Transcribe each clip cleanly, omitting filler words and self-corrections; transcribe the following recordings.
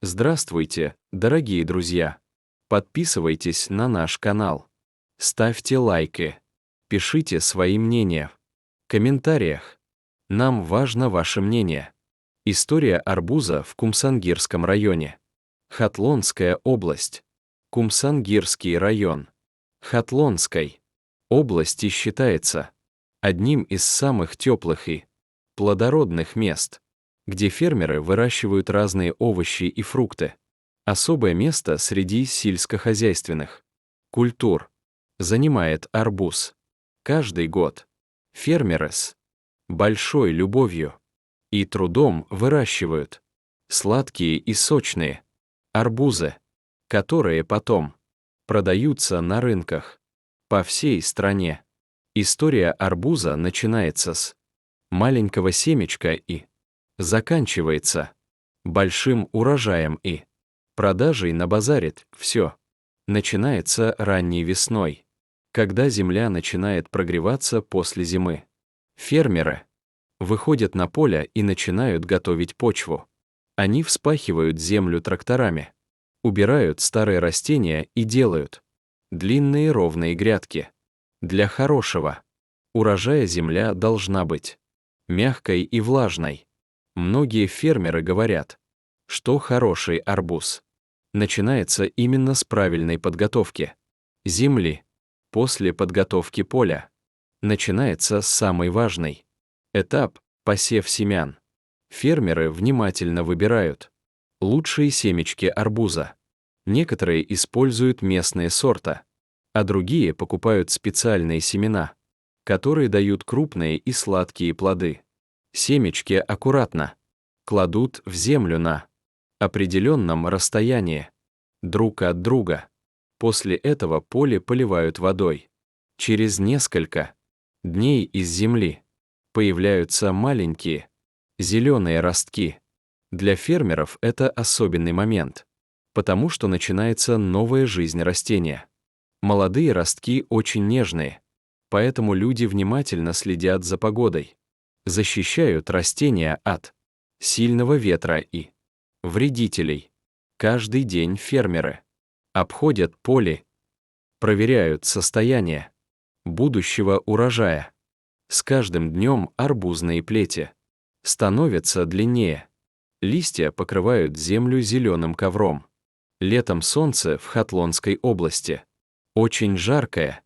Здравствуйте, дорогие друзья! Подписывайтесь на наш канал. Ставьте лайки. Пишите свои мнения в комментариях. Нам важно ваше мнение. История арбуза в Кумсангирском районе. Хатлонская область. Кумсангирский район. Хатлонской области считается одним из самых теплых и плодородных мест, где фермеры выращивают разные овощи и фрукты. Особое место среди сельскохозяйственных культур занимает арбуз. Каждый год фермеры с большой любовью и трудом выращивают сладкие и сочные арбузы, которые потом продаются на рынках по всей стране. История арбуза начинается с маленького семечка и заканчивается большим урожаем и продажей на базаре. Все начинается ранней весной, когда земля начинает прогреваться после зимы. Фермеры выходят на поле и начинают готовить почву. Они вспахивают землю тракторами, убирают старые растения и делают длинные ровные грядки. Для хорошего урожая земля должна быть мягкой и влажной. Многие фермеры говорят, что хороший арбуз начинается именно с правильной подготовки земли. После подготовки поля начинается самый важный этап – посев семян. Фермеры внимательно выбирают лучшие семечки арбуза. Некоторые используют местные сорта, а другие покупают специальные семена, которые дают крупные и сладкие плоды. Семечки аккуратно кладут в землю на определенном расстоянии друг от друга. После этого поле поливают водой. Через несколько дней из земли появляются маленькие зеленые ростки. Для фермеров это особенный момент, потому что начинается новая жизнь растения. Молодые ростки очень нежные, поэтому люди внимательно следят за погодой, защищают растения от сильного ветра и вредителей. Каждый день фермеры обходят поле, проверяют состояние будущего урожая. С каждым днем арбузные плети становятся длиннее. Листья покрывают землю зеленым ковром. Летом солнце в Хатлонской области очень жаркое,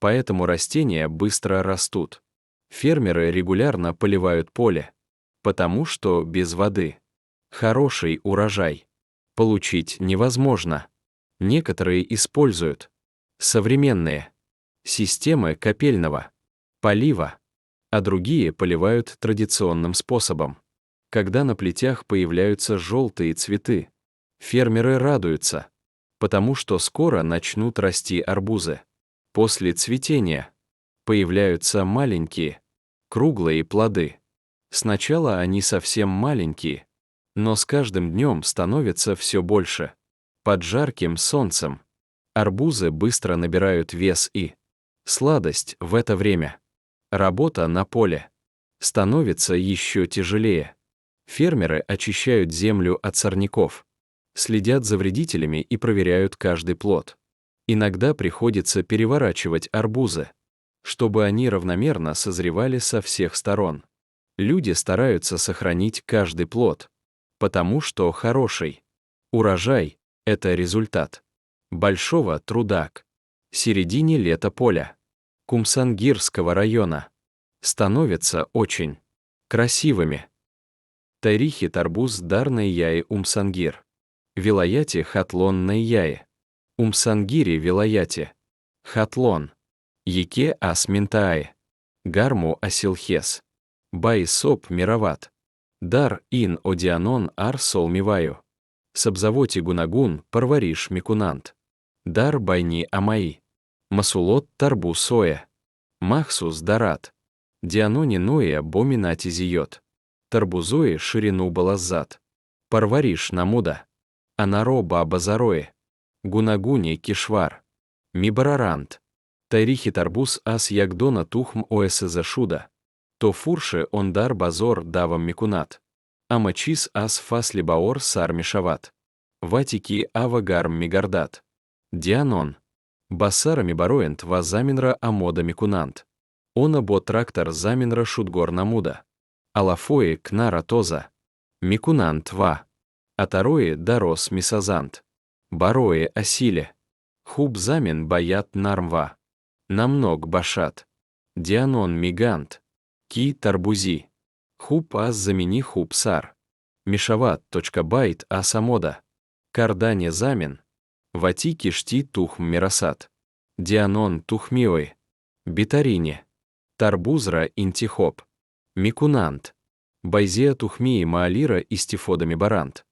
поэтому растения быстро растут. Фермеры регулярно поливают поле, потому что без воды хороший урожай получить невозможно. Некоторые используют современные системы капельного полива, а другие поливают традиционным способом. Когда на плетях появляются желтые цветы, фермеры радуются, потому что скоро начнут расти арбузы. После цветения появляются маленькие, круглые плоды. Сначала они совсем маленькие, но с каждым днем становятся все больше. Под жарким солнцем арбузы быстро набирают вес и сладость в это время. Работа на поле становится еще тяжелее. Фермеры очищают землю от сорняков, следят за вредителями и проверяют каждый плод. Иногда приходится переворачивать арбузы, чтобы они равномерно созревали со всех сторон. Люди стараются сохранить каждый плод, потому что хороший урожай — это результат большого труда. К середине лета поля Кумсангирского района становятся очень красивыми. Тарихи тарбуз дар Найяи Умсангир. Вилаяти Хатлон Найяи. Умсангири Вилаяти. Хатлон. Яке Ас Ментааи. Гарму Асилхес. Байсоп Мироват. Дар Ин Одианон Ар Сол Миваю. Сабзавоти Гунагун Парвариш Микунант. Дар Байни Амаи. Масулот Тарбу Соя. Махсус Дарат. Дианони Ноя Боминати Зиот. Тарбузои ширину балаззат. Парвариш Намуда. Анаро Баба-Зарое. Гунагуни Кишвар. Мибарарант. Тайрихи Тарбуз Ас Ягдона Тухм Оэсэзашуда. То фурше ондар базор давам микунат. Амачис ас фаслибаор сар мишават. Ватики авагарм мигардат. Дианон. Басара мибароент ва заминра амода микунант. Она бо трактор заминра шутгор намуда. Алафои кнара тоза. Микунант ва. Атарои дарос мисазант. Барои осиле. Хуб замин баят нармва. Намног башат. Дианон мигант. Ки тарбузи. Хуб аз замени хуб сар. Мишават. Байт асамода. Кардане замин. Ватики шти тухм мирасат. Дианон тухмиой. Битарине. Тарбузра интихоп. Микунант. Байзеа тухмии маалира истифодами барант.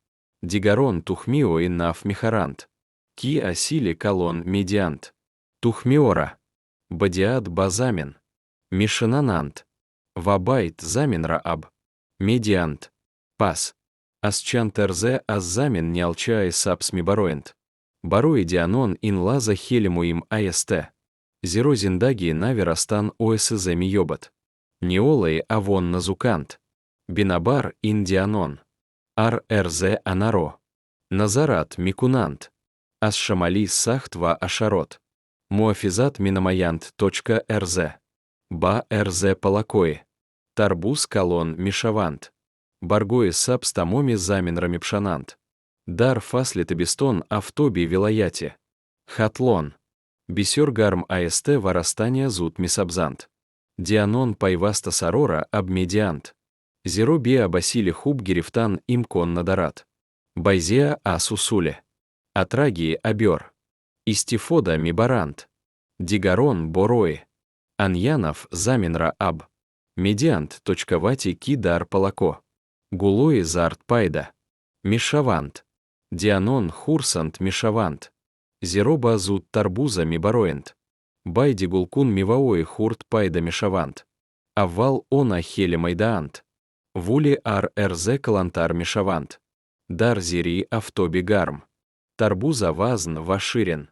Дигарон тухмиой наф михарант. Ки осили колон медиант. Тухмиора. Бадиат базамин. Мишананант. Вабайт заминра аб. Медиант. Пас. Асчантерзе аззамин неалчаи сапс мибароент. Барои дианон ин лаза хелиму им аст. Зеро зиндаги наверастан осз миёбат. Неолай авон назукант. Бинабар ин дианон. Ар рз анаро. Назарат микунант. Асшамали сахтва ашарот. Муафизат минамаянт. Рз. Ба рз палакои. Тарбуз колон мишавант. Баргои сабстамоми заминрами пшанант. Дар фасли табистон автоби вилаяти. Хатлон. Бисергарм аст варастания зут мисабзант. Дианон пайваста сарора абмедиант. Зеро биа басили хуб герифтан имкон надарат. Байзеа асусуле. Атрагии абер. Истифода мибарант. Дигарон борои. Аньянов заминра аб. Медиант. Вати кидар палако. Гулои зарт пайда. Мишавант. Дианон хурсант мишавант. Зероба зут тарбуза мибароент. Байди гулкун миваои хурт пайда мишавант. Аввал она хеле майдаант. Вули ар рз калантар мишавант. Дар зири автоби гарм. Тарбуза вазн ваширен.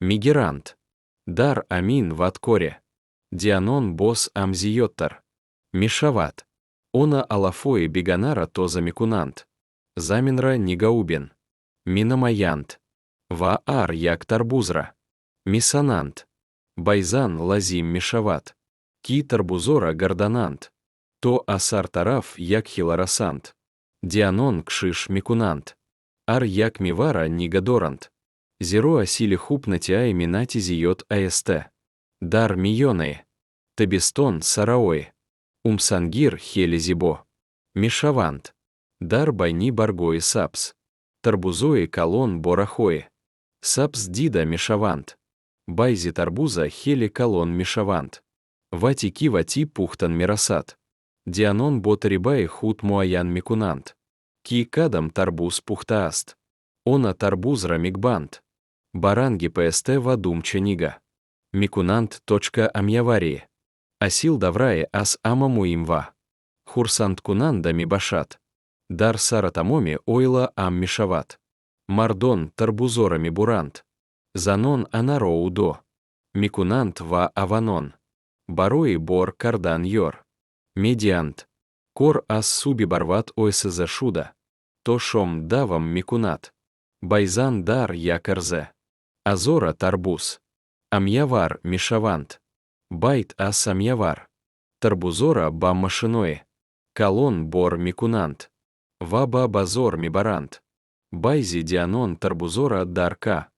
Мигерант. Дар амин ваткоре. Дианон бос амзиоттар. Мишават. Она алафои биганара тоза микунант. Заминра нигаубен. Минамаянт. Ваар як тарбузра. Мисанант. Байзан лазим мишават. Ки тарбузора гордонант. То асар тараф як хиларасант. Дианон кшиш микунант. Ар як мивара нигадорант. Зеро осили хуп натиай минати зиот аст. Дар мионы. Табистон сараой. Умсангир хели зибо. Мишавант. Дар байни баргои сапс. Тарбузои колон борахои. Сапс дида мишавант. Байзи тарбуза хели колон мишавант. Ватики вати пухтан мирасат. Дианон ботарибай хут муаян микунант. Ки кадам тарбуз пухтааст. Она тарбузра мигбант. Баранги пст вадум ченига. Микунант. Амьяварии. Асил даврае ас амамуимва. Хурсант кунанда мибашат. Дар саратамоми ойла ам мишават. Мардон тарбузорами бурант. Занон анароудо. Микунант ва аванон. Барои бор кардан йор. Медиант. Кор ас суби барват ойсза шуда. То шом давам микунат. Байзан дар якарзе. Азора тарбуз. Амьявар мишавант. Байт ас амьявар. Тарбузора ба машиное. Колон бор микунант. Ваба базор мибарант. Байзи дианон тарбузора дарка.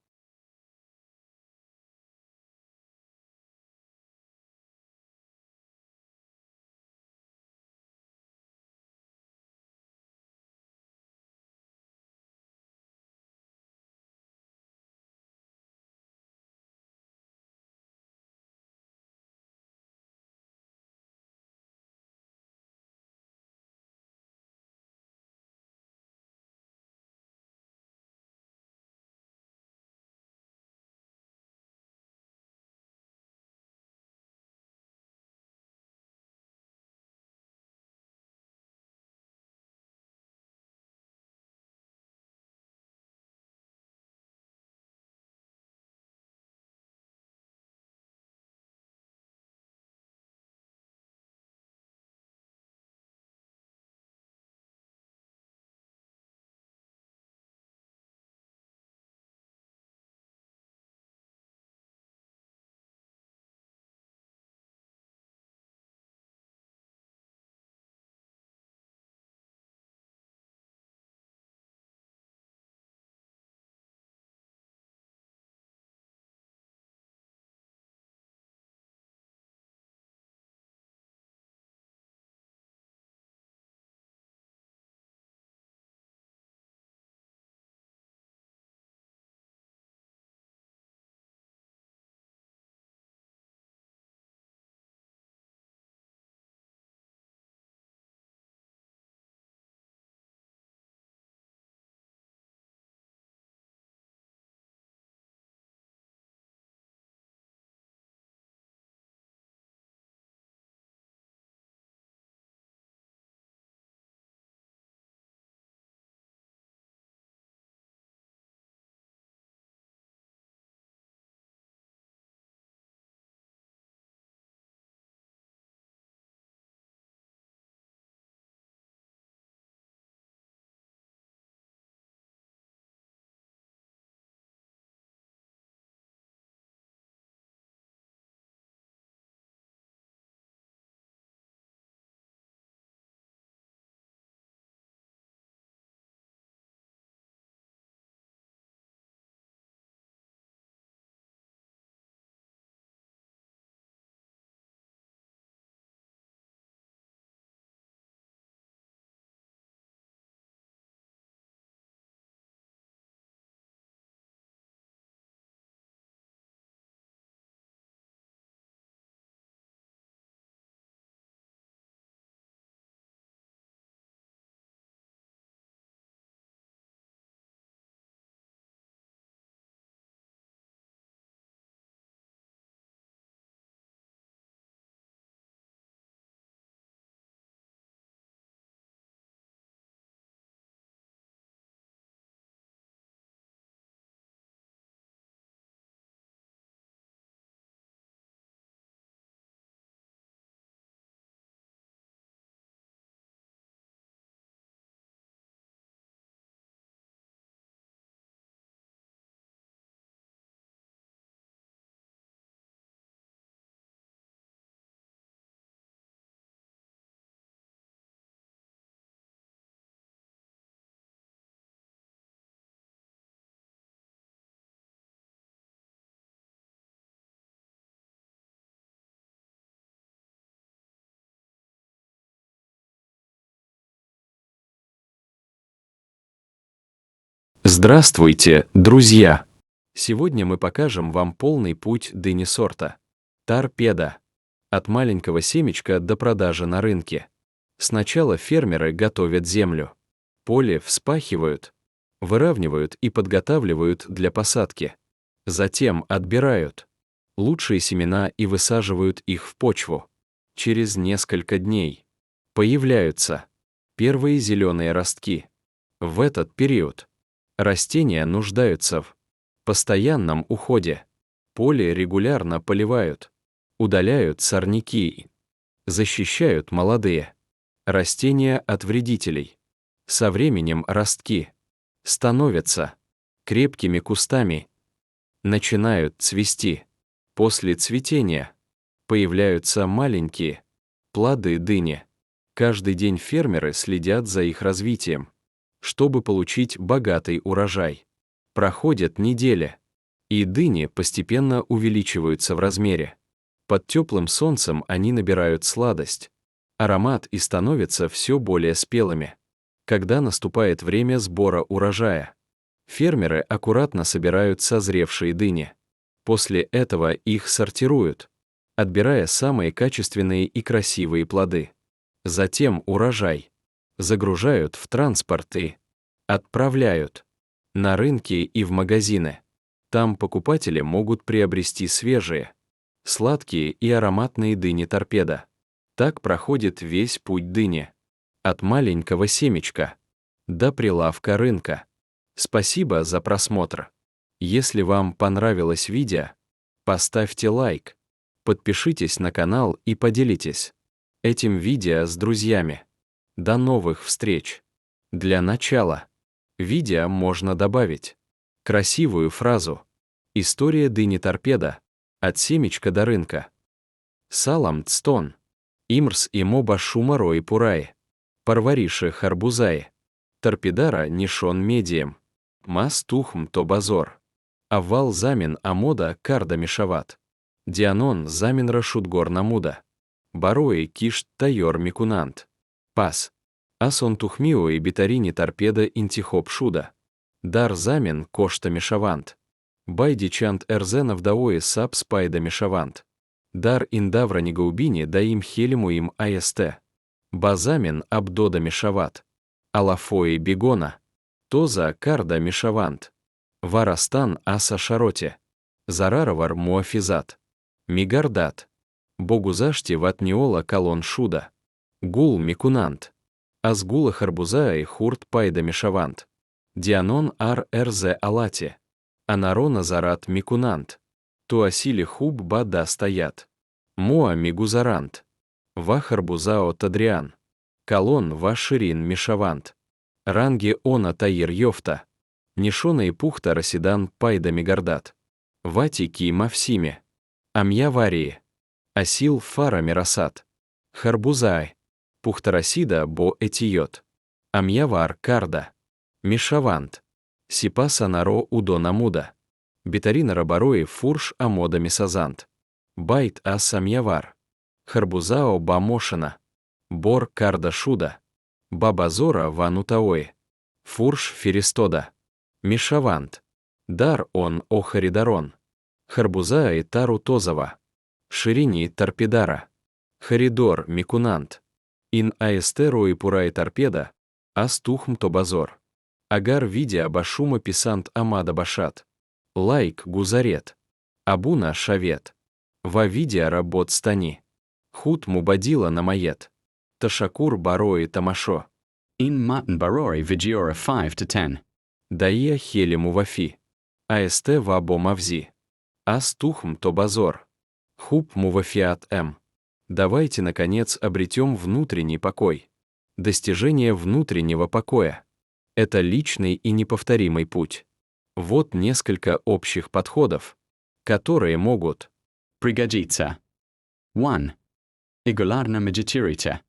Здравствуйте, друзья! Сегодня мы покажем вам полный путь дыни сорта Торпеда. От маленького семечка до продажи на рынке. Сначала фермеры готовят землю. Поле вспахивают, выравнивают и подготавливают для посадки. Затем отбирают лучшие семена и высаживают их в почву. Через несколько дней появляются первые зеленые ростки. В этот период растения нуждаются в постоянном уходе. Поле регулярно поливают, удаляют сорняки, защищают молодые растения от вредителей. Со временем ростки становятся крепкими кустами, начинают цвести. После цветения появляются маленькие плоды дыни. Каждый день фермеры следят за их развитием, чтобы получить богатый урожай. Проходят недели, и дыни постепенно увеличиваются в размере. Под теплым солнцем они набирают сладость, аромат и становятся все более спелыми. Когда наступает время сбора урожая, фермеры аккуратно собирают созревшие дыни. После этого их сортируют, отбирая самые качественные и красивые плоды. Затем урожай загружают в транспорт и отправляют на рынки и в магазины. Там покупатели могут приобрести свежие, сладкие и ароматные дыни торпеда. Так проходит весь путь дыни. От маленького семечка до прилавка рынка. Спасибо за просмотр. Если вам понравилось видео, поставьте лайк, подпишитесь на канал и поделитесь этим видео с друзьями. До новых встреч! Для начала видео можно добавить красивую фразу «История дыни торпеда. От семечка до рынка». Салам цтон. Имрс и моба шумаро и пурай. Парвариши харбузай. Торпедара нишон медием. Мас тухм то базор. Аввал замин амода карда мишават. Дианон замин рашудгор намуда. Барои киш тайор микунант. Пас. Асон тухмио и битарини торпеда интихоп шуда. Дар замен кошта мишавант. Байди чант эрзена вдаое сап спайда мишавант. Дар индавра негаубини да им хелиму им аст. Базамен абдода мишават. Алафои бегона. Тоза карда мишавант. Варастан аса шароте. Зараровар муафизат. Мигардат. Богузашти ватниола колон шуда. Гул микунант. Азгула харбузаи хурт пайда мишавант. Дианон ар эрзе алати. Анарона зарат микунант. Туасили хуб бада стоят. Муа мигузарант. Ва харбузао тадриан. Колон ва ширин мишавант. Ранги она таир йофта. Нишона и пухта раседан пайда мигардат. Вати ки мавсиме. Амья варии. Асил фара мирасат. Харбузай. Пухтарасида бо этиот. Амьявар карда. Мишавант. Сипаса наро удона муда. Битарина рабарои фурш амода мисазант. Байт ас амьявар. Харбузао бамошина. Бор карда шуда. Бабазора ванутаои. Фурш феристода. Мишавант. Дар он охаридарон. Харбузаи тару тозова. Ширини торпедара. Харидор микунант. Ин аэстеро и пурай торпеда, астухм то базор. Агар видя башума писант амада башат. Лайк гузарет. Абуна шавет. Ва видя работ стани. Хут мубадила намает. Ташакур барои тамашо. In Martin Barori Vigiora 5 to 10. Даия хели мувафи. Аст вабо мавзи. Астухм то базор. Хуп мувафиат м. Давайте, наконец, обретем внутренний покой. Достижение внутреннего покоя — это личный и неповторимый путь. Вот несколько общих подходов, которые могут Пригодиться. 1. Регулярно медитируйте.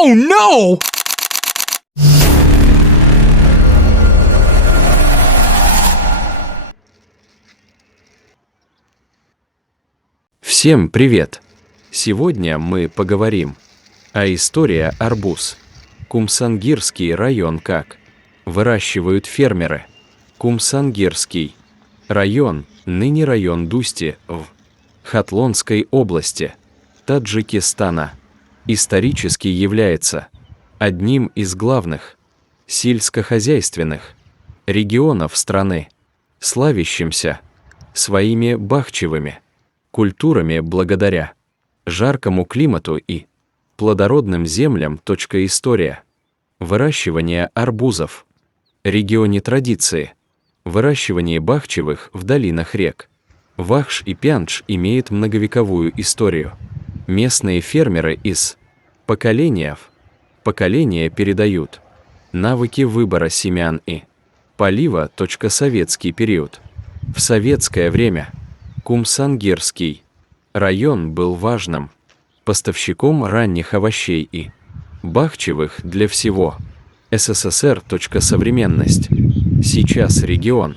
Oh no! Всем привет! Сегодня мы поговорим о истории арбуз. Кумсангирский район как выращивают фермеры. Кумсангирский район, ныне район Дусти в Хатлонской области Таджикистана, исторически является одним из главных сельскохозяйственных регионов страны, славящимся своими бахчевыми культурами благодаря жаркому климату и плодородным землям. История выращивания арбузов. Регионе традиции выращивания бахчевых в долинах рек Вахш и Пяндж имеет многовековую историю. Местные фермеры из поколения в поколение передают навыки выбора семян и полива. Советский период. В советское время Кумсангирский район был важным поставщиком ранних овощей и бахчевых для всего СССР. Современность. Сейчас регион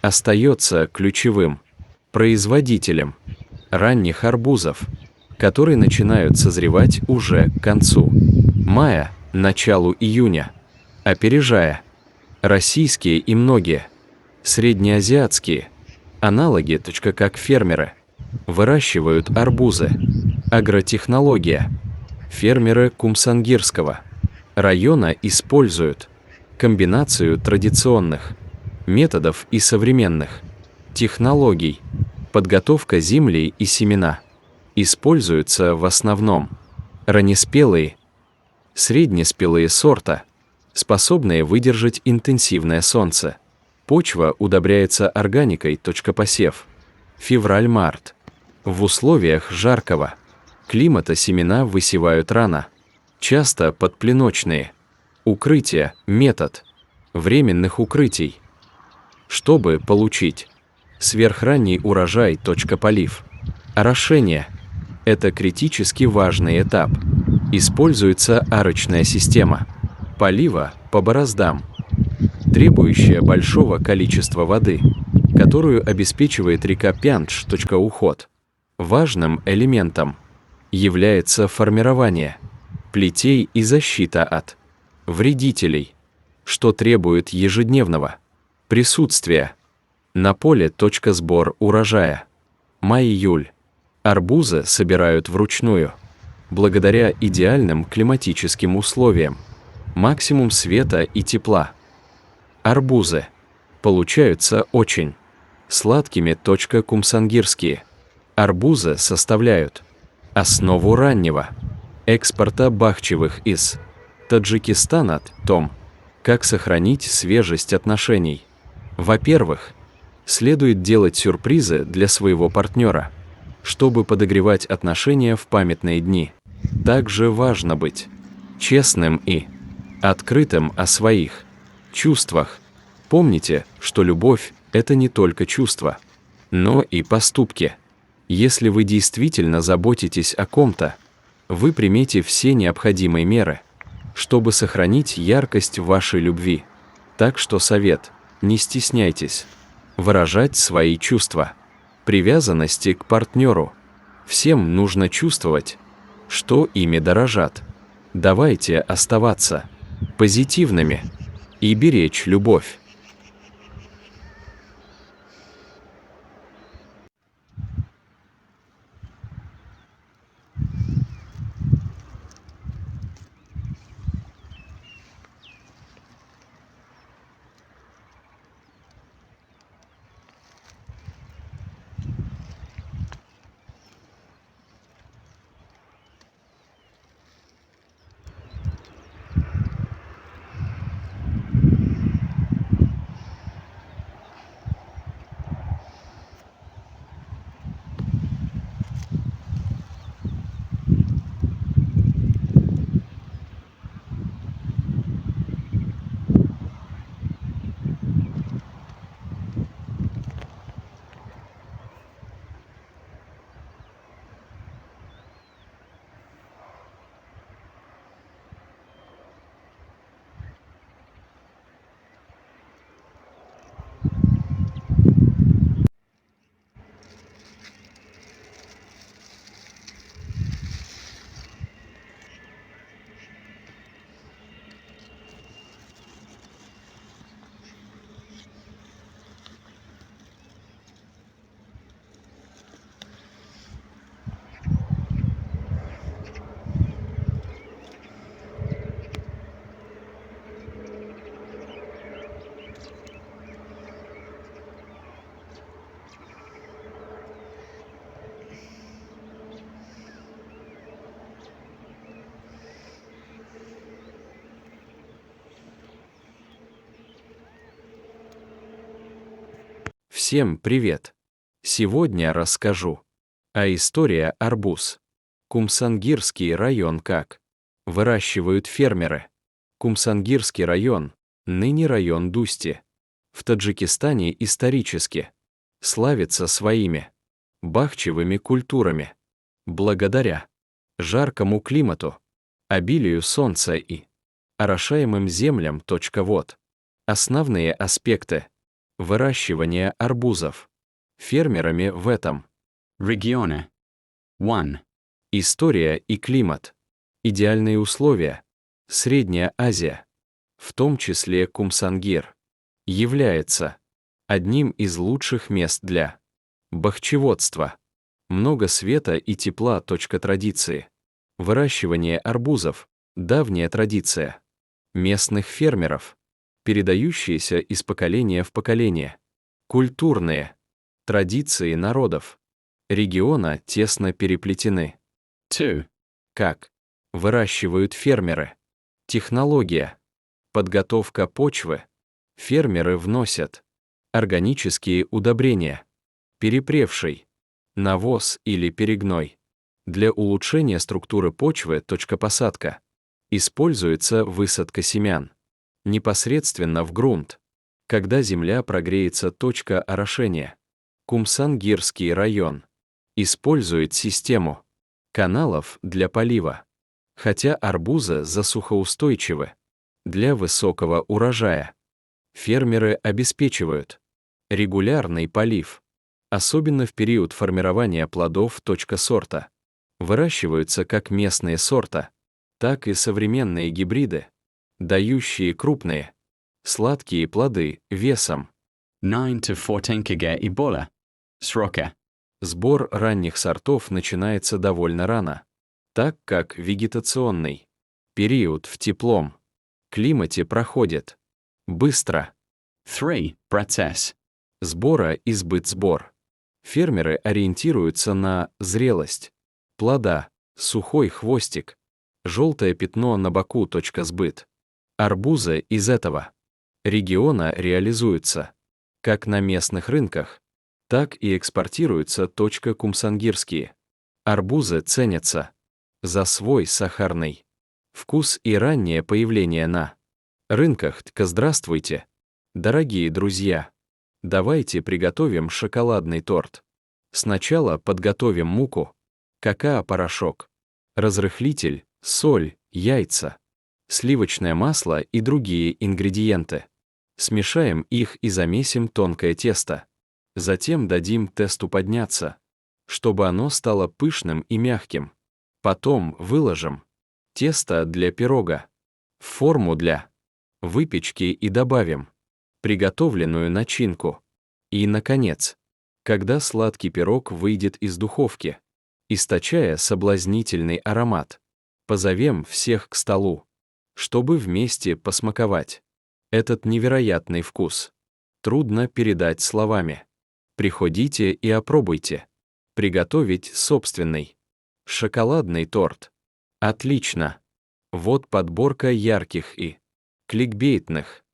остается ключевым производителем ранних арбузов, которые начинают созревать уже к концу мая, началу июня, опережая российские и многие среднеазиатские аналоги. Как фермеры выращивают арбузы. Агротехнология. Фермеры Кумсангирского района используют комбинацию традиционных методов и современных технологий. Подготовка земли и семена. Используются в основном раннеспелые, среднеспелые сорта, способные выдержать интенсивное солнце. Почва удобряется органикой. Посев. Февраль-март. В условиях жаркого климата семена высевают рано, часто подпленочные. Укрытие – метод временных укрытий, чтобы получить сверхранний урожай. Полив. Орошение – это критически важный этап. Используется арочная система полива по бороздам, требующая большого количества воды, которую обеспечивает река Пяндж. Уход. Важным элементом является формирование плетей и защита от вредителей, что требует ежедневного присутствия на поле. Сбор урожая. Май-июль. Арбузы собирают вручную, благодаря идеальным климатическим условиям, максимум света и тепла. Арбузы получаются очень сладкими. Кумсангирские арбузы составляют основу раннего экспорта бахчевых из Таджикистана. Как сохранить свежесть отношений? Во-первых, следует делать сюрпризы для своего партнера, чтобы подогревать отношения в памятные дни. Также важно быть честным и открытым о своих чувствах. Помните, что любовь – это не только чувства, но и поступки. Если вы действительно заботитесь о ком-то, вы примете все необходимые меры, чтобы сохранить яркость вашей любви. Так что совет – не стесняйтесь выражать свои чувства, привязанности к партнеру. Всем нужно чувствовать, что ими дорожат. Давайте оставаться позитивными и беречь любовь. Всем привет! Сегодня расскажу. А история арбуз. Кумсангирский район как выращивают фермеры. Кумсангирский район, ныне район Дусти, в Таджикистане исторически славится своими бахчевыми культурами. Благодаря жаркому климату, обилию солнца и орошаемым землям. Вот основные аспекты выращивания арбузов фермерами в этом регионе. 1. История и климат. Идеальные условия. Средняя Азия, в том числе Кумсангир, является одним из лучших мест для бахчеводства. Много света и тепла. Традиции. Выращивание арбузов – давняя традиция местных фермеров, передающиеся из поколения в поколение. Культурные традиции народов региона тесно переплетены. 2. Как выращивают фермеры. Технология. Подготовка почвы. Фермеры вносят органические удобрения, перепревший, навоз или перегной. Для улучшения структуры почвы. Посадка. Используется высадка семян непосредственно в грунт, когда земля прогреется. Орошения. Кумсангирский район использует систему каналов для полива, хотя арбузы засухоустойчивы. Для высокого урожая фермеры обеспечивают регулярный полив, особенно в период формирования плодов. Сорта. Выращиваются как местные сорта, так и современные гибриды, дающие крупные, сладкие плоды весом 9-14 kg и более. Срока. Сбор ранних сортов начинается довольно рано, так как вегетационный период в теплом климате проходит быстро. 3. Процесс. Сбора и сбыт-сбор. Фермеры ориентируются на зрелость плода, сухой хвостик, желтое пятно на боку. Сбыт. Арбузы из этого региона реализуются как на местных рынках, так и экспортируются. Кумсангирские арбузы ценятся за свой сахарный вкус и раннее появление на рынках. Здравствуйте, дорогие друзья! Давайте приготовим шоколадный торт. Сначала подготовим муку, какао-порошок, разрыхлитель, соль, яйца, сливочное масло и другие ингредиенты. Смешаем их и замесим тонкое тесто. Затем дадим тесту подняться, чтобы оно стало пышным и мягким. Потом выложим тесто для пирога в форму для выпечки и добавим приготовленную начинку. И, наконец, когда сладкий пирог выйдет из духовки, источая соблазнительный аромат, позовем всех к столу, чтобы вместе посмаковать этот невероятный вкус. Трудно передать словами. Приходите и опробуйте. Приготовить собственный шоколадный торт. Отлично! Вот подборка ярких и кликбейтных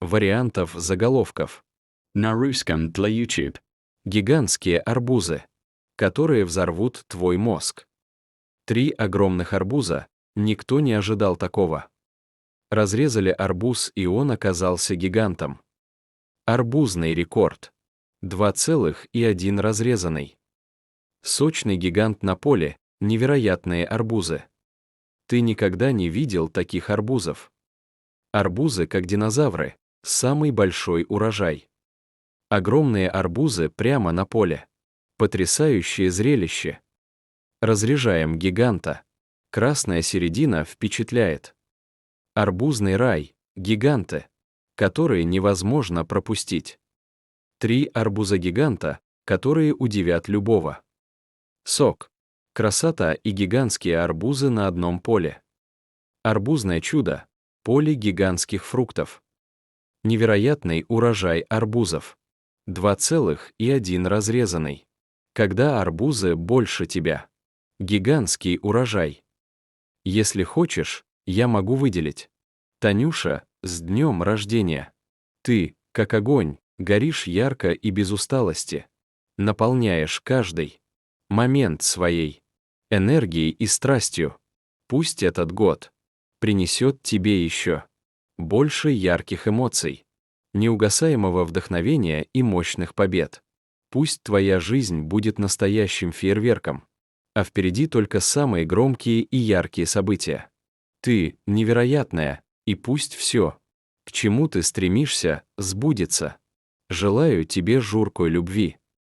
вариантов заголовков. На русском для YouTube. Гигантские арбузы, которые взорвут твой мозг. 3 огромных арбуза, никто не ожидал такого. Разрезали арбуз, и он оказался гигантом. Арбузный рекорд. 2,1 разрезанный. Сочный гигант на поле, невероятные арбузы. Ты никогда не видел таких арбузов. Арбузы, как динозавры, самый большой урожай. Огромные арбузы прямо на поле. Потрясающее зрелище. Разрежаем гиганта. Красная середина впечатляет. Арбузный рай, гиганты, которые невозможно пропустить. 3 арбуза-гиганта, которые удивят любого. Сок. Красота и гигантские арбузы на одном поле. Арбузное чудо. Поле гигантских фруктов. Невероятный урожай арбузов. 2,1 разрезанный. Когда арбузы больше тебя. Гигантский урожай. Если хочешь, я могу выделить. Танюша, с днем рождения. Ты, как огонь, горишь ярко и без усталости, наполняешь каждый момент своей энергией и страстью. Пусть этот год принесет тебе еще больше ярких эмоций, неугасаемого вдохновения и мощных побед. Пусть твоя жизнь будет настоящим фейерверком, а впереди только самые громкие и яркие события. Ты невероятная, и пусть все, к чему ты стремишься, сбудется. Желаю тебе журкой любви,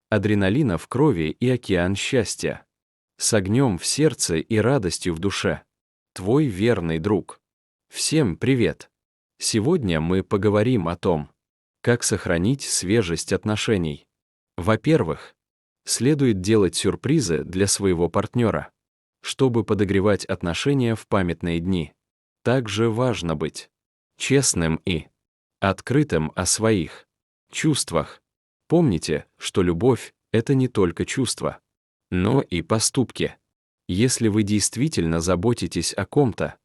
адреналина в крови и океан счастья, с огнем в сердце и радостью в душе. Твой верный друг. Всем привет! Сегодня мы поговорим о том, как сохранить свежесть отношений. Во-первых, следует делать сюрпризы для своего партнера, чтобы подогревать отношения в памятные дни. Также важно быть честным и открытым о своих чувствах. Помните, что любовь — это не только чувства, но и поступки. Если вы действительно заботитесь о ком-то,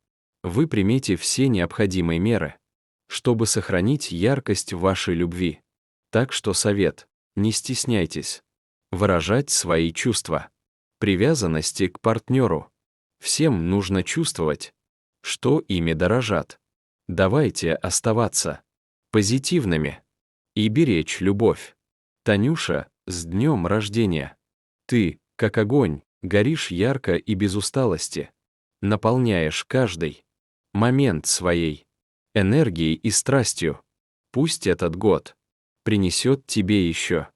вы примете все необходимые меры, чтобы сохранить яркость вашей любви. Так что совет: не стесняйтесь выражать свои чувства, привязанности к партнеру. Всем нужно чувствовать, что ими дорожат. Давайте оставаться позитивными и беречь любовь. Танюша, с днем рождения! Ты, как огонь, горишь ярко и без усталости, наполняешь каждый момент своей энергией и страстью. Пусть этот год принесет тебе еще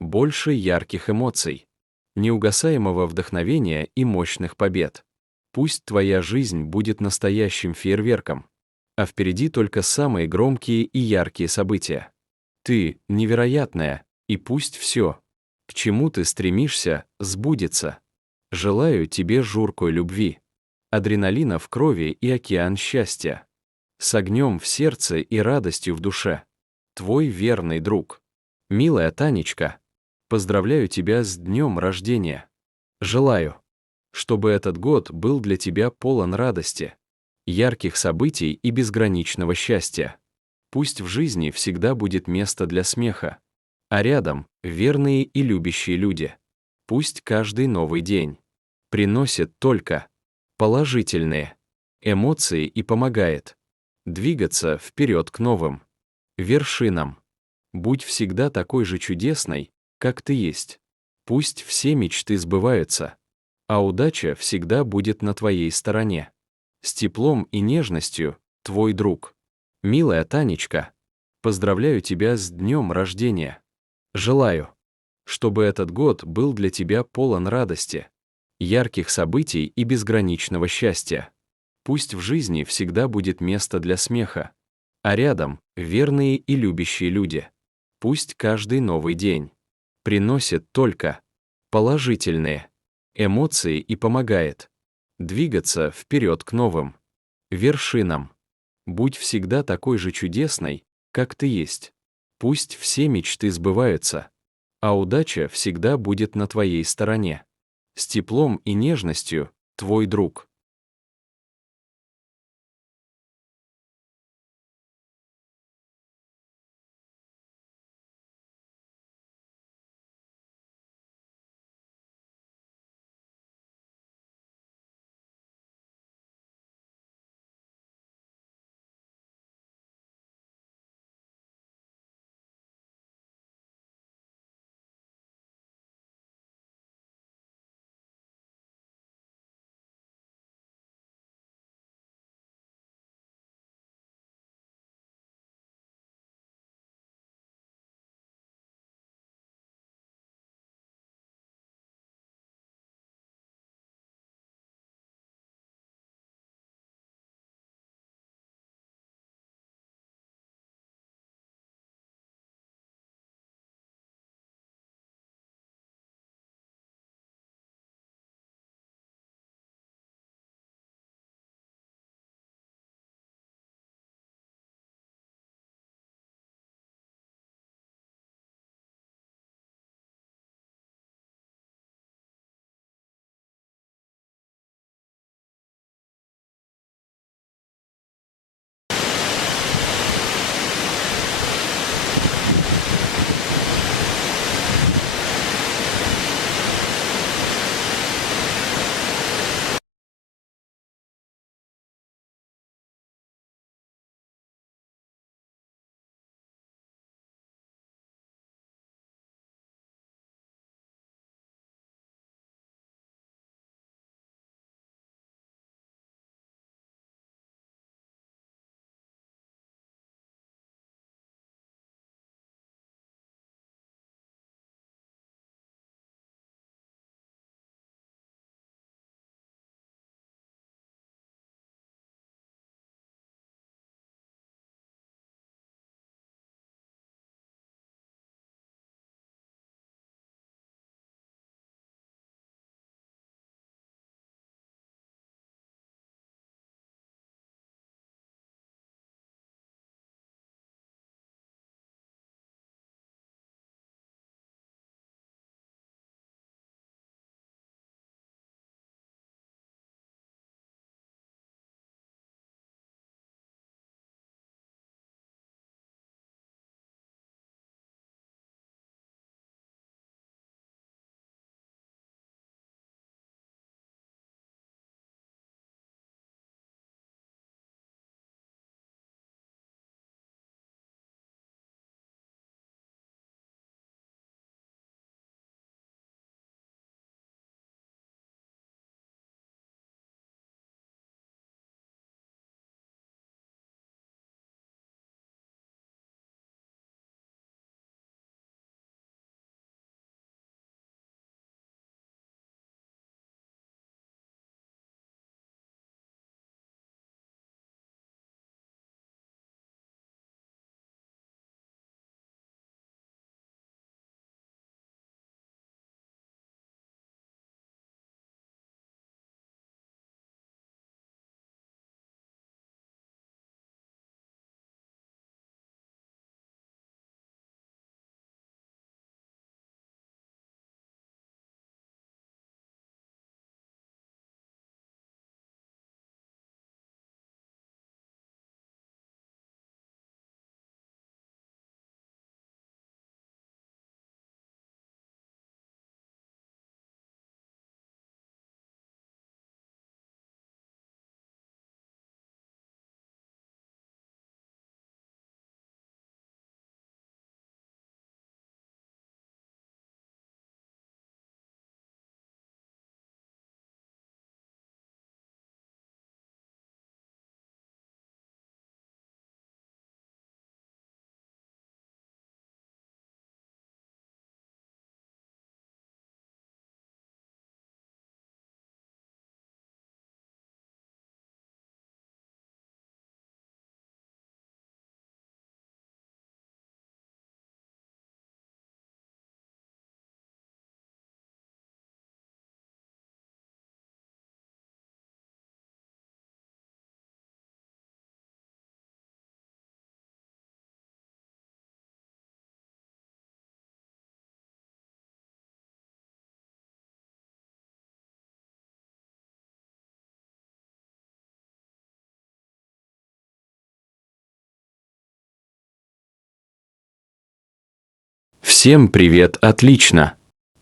больше ярких эмоций, неугасаемого вдохновения и мощных побед. Пусть твоя жизнь будет настоящим фейерверком, а впереди только самые громкие и яркие события. Ты невероятная, и пусть все, к чему ты стремишься, сбудется. Желаю тебе журкой любви, адреналина в крови и океан счастья, с огнем в сердце и радостью в душе. Твой верный друг. Милая Танечка, поздравляю тебя с днем рождения. Желаю, чтобы этот год был для тебя полон радости, ярких событий и безграничного счастья. Пусть в жизни всегда будет место для смеха, а рядом верные и любящие люди. Пусть каждый новый день приносит только положительные эмоции и помогает двигаться вперед к новым вершинам. Будь всегда такой же чудесной, как ты есть. Пусть все мечты сбываются, а удача всегда будет на твоей стороне. С теплом и нежностью, твой друг. Милая Танечка, поздравляю тебя с днем рождения. Желаю, чтобы этот год был для тебя полон радости, ярких событий и безграничного счастья. Пусть в жизни всегда будет место для смеха, а рядом верные и любящие люди. Пусть каждый новый день приносит только положительные эмоции и помогает двигаться вперед к новым вершинам. Будь всегда такой же чудесной, как ты есть. Пусть все мечты сбываются, а удача всегда будет на твоей стороне. С теплом и нежностью, твой друг. Всем привет, отлично.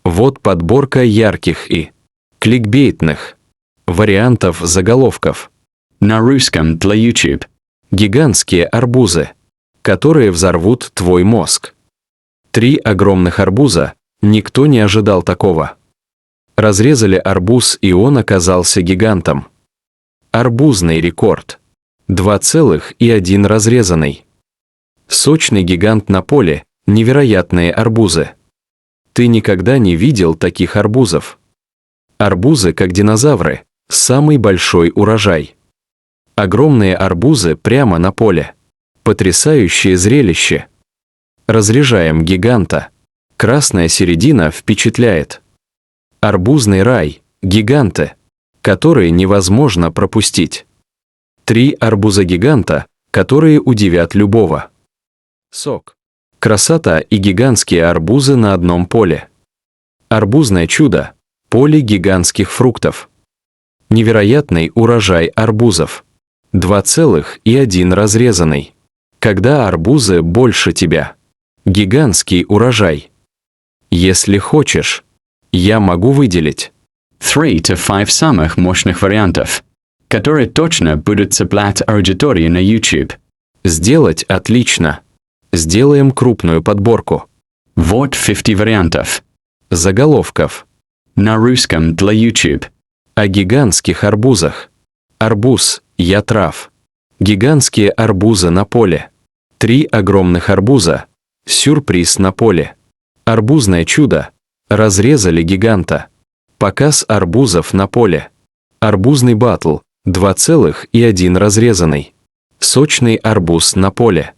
Вот подборка ярких и кликбейтных вариантов заголовков. На русском для YouTube. Гигантские арбузы, которые взорвут твой мозг. 3 огромных арбуза, никто не ожидал такого. Разрезали арбуз, и он оказался гигантом. Арбузный рекорд. 2,1 разрезанный. Сочный гигант на поле, невероятные арбузы. Ты никогда не видел таких арбузов. Арбузы, как динозавры, самый большой урожай. Огромные арбузы прямо на поле. Потрясающее зрелище. Разряжаем гиганта. Красная середина впечатляет. Арбузный рай, гиганты, которые невозможно пропустить. 3 арбуза-гиганта, которые удивят любого. Сок. Красота и гигантские арбузы на одном поле. Арбузное чудо. Поле гигантских фруктов. Невероятный урожай арбузов. 2,1 разрезанный. Когда арбузы больше тебя. Гигантский урожай. Если хочешь, я могу выделить 3-5 самых мощных вариантов, которые точно будут цеплять аудиторию на YouTube. сделать отлично. Сделаем крупную подборку. Вот 50 вариантов. Заголовков. На русском для YouTube. О гигантских арбузах. Арбуз, я трав. Гигантские арбузы на поле. 3 огромных арбуза. Сюрприз на поле. Арбузное чудо. Разрезали гиганта. Показ арбузов на поле. Арбузный баттл. 2,1 разрезанный. Сочный арбуз на поле.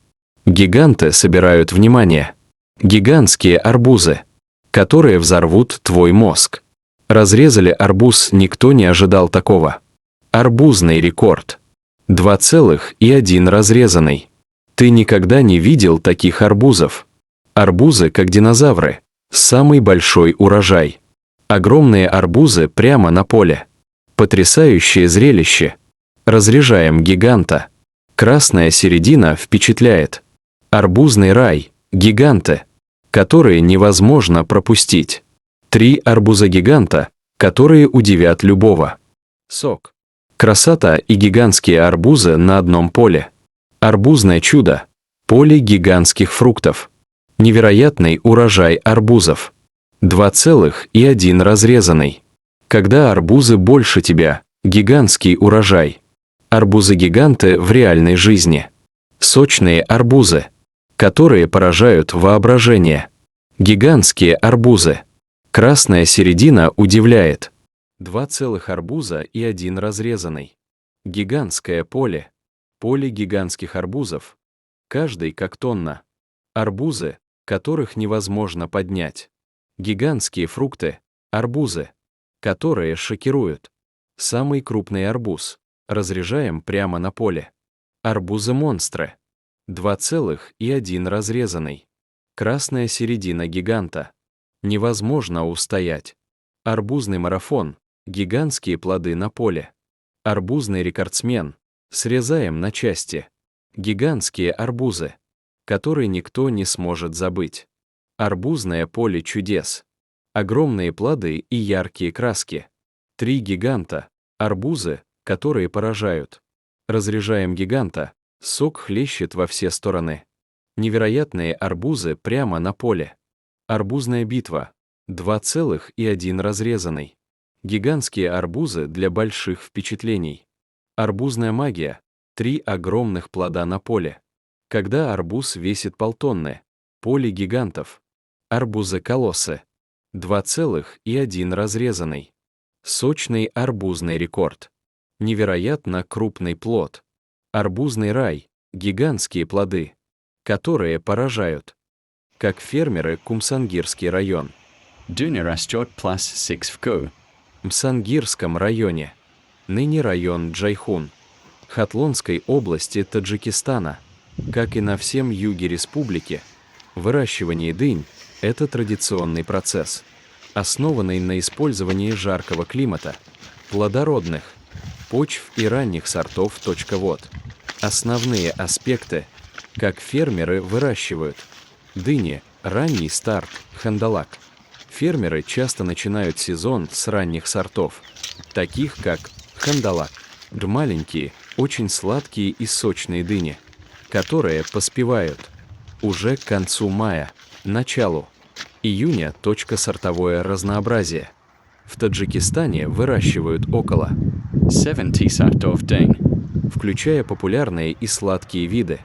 Гиганты собирают внимание. Гигантские арбузы, которые взорвут твой мозг. Разрезали арбуз, никто не ожидал такого. Арбузный рекорд. 2,1 разрезанный. Ты никогда не видел таких арбузов. Арбузы, как динозавры. Самый большой урожай. Огромные арбузы прямо на поле. Потрясающее зрелище. Разряжаем гиганта. Красная середина впечатляет. Арбузный рай, гиганты, которые невозможно пропустить. 3 арбуза-гиганта, которые удивят любого. Сок. Красота и гигантские арбузы на одном поле. Арбузное чудо. Поле гигантских фруктов. Невероятный урожай арбузов. 2,1 разрезанный. Когда арбузы больше тебя, гигантский урожай. Арбузы-гиганты в реальной жизни. Сочные арбузы, которые поражают воображение. Гигантские арбузы. Красная середина удивляет. 2 арбуза и 1 разрезанный. Гигантское поле. Поле гигантских арбузов. Каждый как тонна. Арбузы, которых невозможно поднять. Гигантские фрукты. Арбузы, которые шокируют. Самый крупный арбуз. Разряжаем прямо на поле. Арбузы-монстры. 2,1 разрезанный. Красная середина гиганта. Невозможно устоять. Арбузный марафон. Гигантские плоды на поле. Арбузный рекордсмен. Срезаем на части. Гигантские арбузы, которые никто не сможет забыть. Арбузное поле чудес. Огромные плоды и яркие краски. 3 гиганта. Арбузы, которые поражают. Разряжаем гиганта. Сок хлещет во все стороны. Невероятные арбузы прямо на поле. Арбузная битва. 2,1 разрезанный. Гигантские арбузы для больших впечатлений. Арбузная магия. 3 огромных плода на поле. Когда арбуз весит полтонны. Поле гигантов. Арбузы-колоссы. 2,1 разрезанный. Сочный арбузный рекорд. Невероятно крупный плод. Арбузный рай. Гигантские плоды, которые поражают. Как фермеры Кумсангирский район. Дюня растет plus 6 в Ку. Мсангирском районе. Ныне район Джайхун. Хатлонской области Таджикистана. Как и на всем юге республики, выращивание дынь – это традиционный процесс, основанный на использовании жаркого климата, плодородных почв и ранних сортов. Вот основные аспекты, как фермеры выращивают дыни Ранний старт – хандалак. Фермеры часто начинают сезон с ранних сортов, таких как хандалак, маленькие, очень сладкие и сочные дыни, которые поспевают уже к концу мая, началу июня. Сортовое разнообразие. В Таджикистане выращивают около 70 сортов дынь, включая популярные и сладкие виды,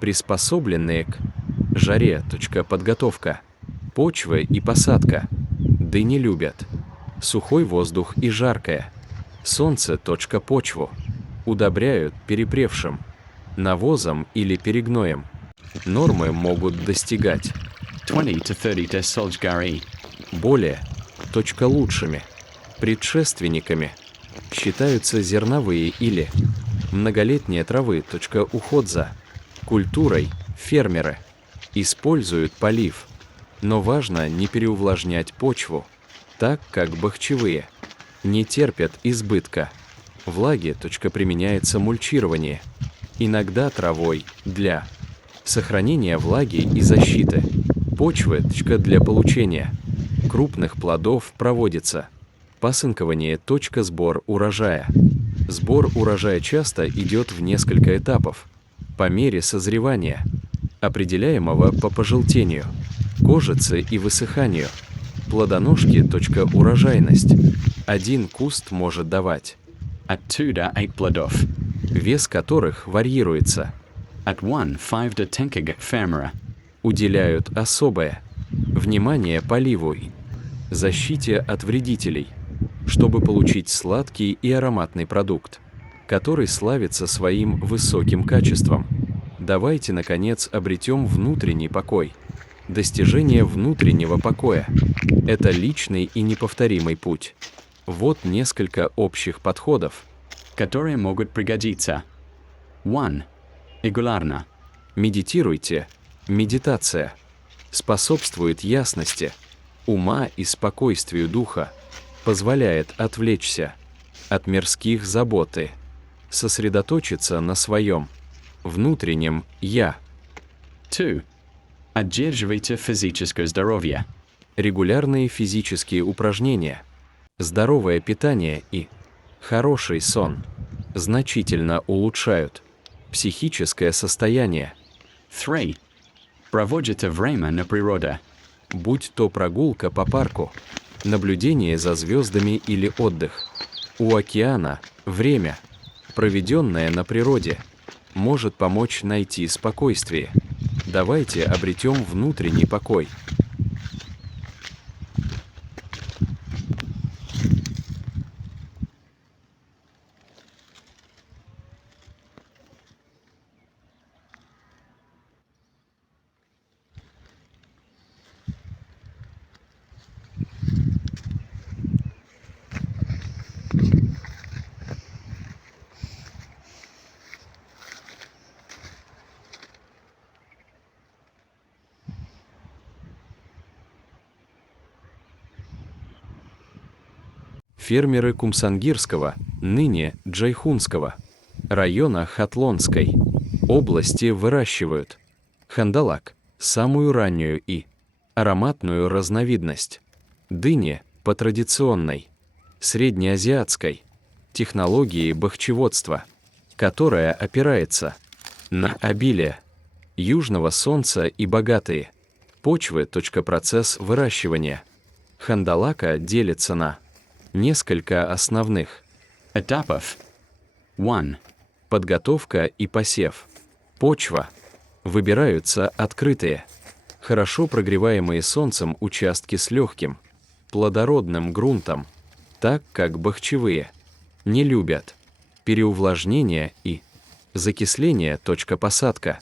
приспособленные к жаре. Подготовка почвы и посадка. Дыни любят сухой воздух и жаркое солнце. Почву удобряют перепревшим навозом или перегноем. Нормы могут достигать 20 to 30 десольджгари, более. Лучшими предшественниками считаются зерновые или многолетние травы. Уход за культурой. Фермеры используют полив, но важно не переувлажнять почву, так как бахчевые не терпят избытка влаги. Применяется мульчирование, иногда травой, для сохранения влаги и защиты почвы. Для получения крупных плодов проводится пасынкование. Сбор урожая. Сбор урожая часто идет в несколько этапов по мере созревания, определяемого по пожелтению кожицы и высыханию плодоножки. Урожайность. Один куст может давать от 2 до 8 плодов, вес которых варьируется. от 1,5 до 10 кг фермера. Уделяют особое внимание поливу и защите от вредителей, чтобы получить сладкий и ароматный продукт, который славится своим высоким качеством. Давайте, наконец, обретем внутренний покой. Достижение внутреннего покоя – это личный и неповторимый путь. Вот несколько общих подходов, которые могут пригодиться. 1. Регулярно. Медитируйте. Медитация способствует ясности ума и спокойствию духа, позволяет отвлечься от мирских забот и сосредоточиться на своем внутреннем «я». 2. Поддерживайте физическое здоровье. Регулярные физические упражнения, здоровое питание и хороший сон значительно улучшают психическое состояние. 3. Проводите время на природе. Будь то прогулка по парку, наблюдение за звездами или отдых у океана, время, проведенное на природе, может помочь найти спокойствие. Давайте обретем внутренний покой. Фермеры Кумсангирского, ныне Джайхунского, района Хатлонской области выращивают хандалак, самую раннюю и ароматную разновидность дыни по традиционной среднеазиатской технологии бахчеводства, которая опирается на обилие южного солнца и богатые почвы. Процесс выращивания хандалака делится на несколько основных этапов. 1. Подготовка и посев. Почва. Выбираются открытые, хорошо прогреваемые солнцем участки с легким, плодородным грунтом, так как бахчевые не любят переувлажнения и закисления. Посадка.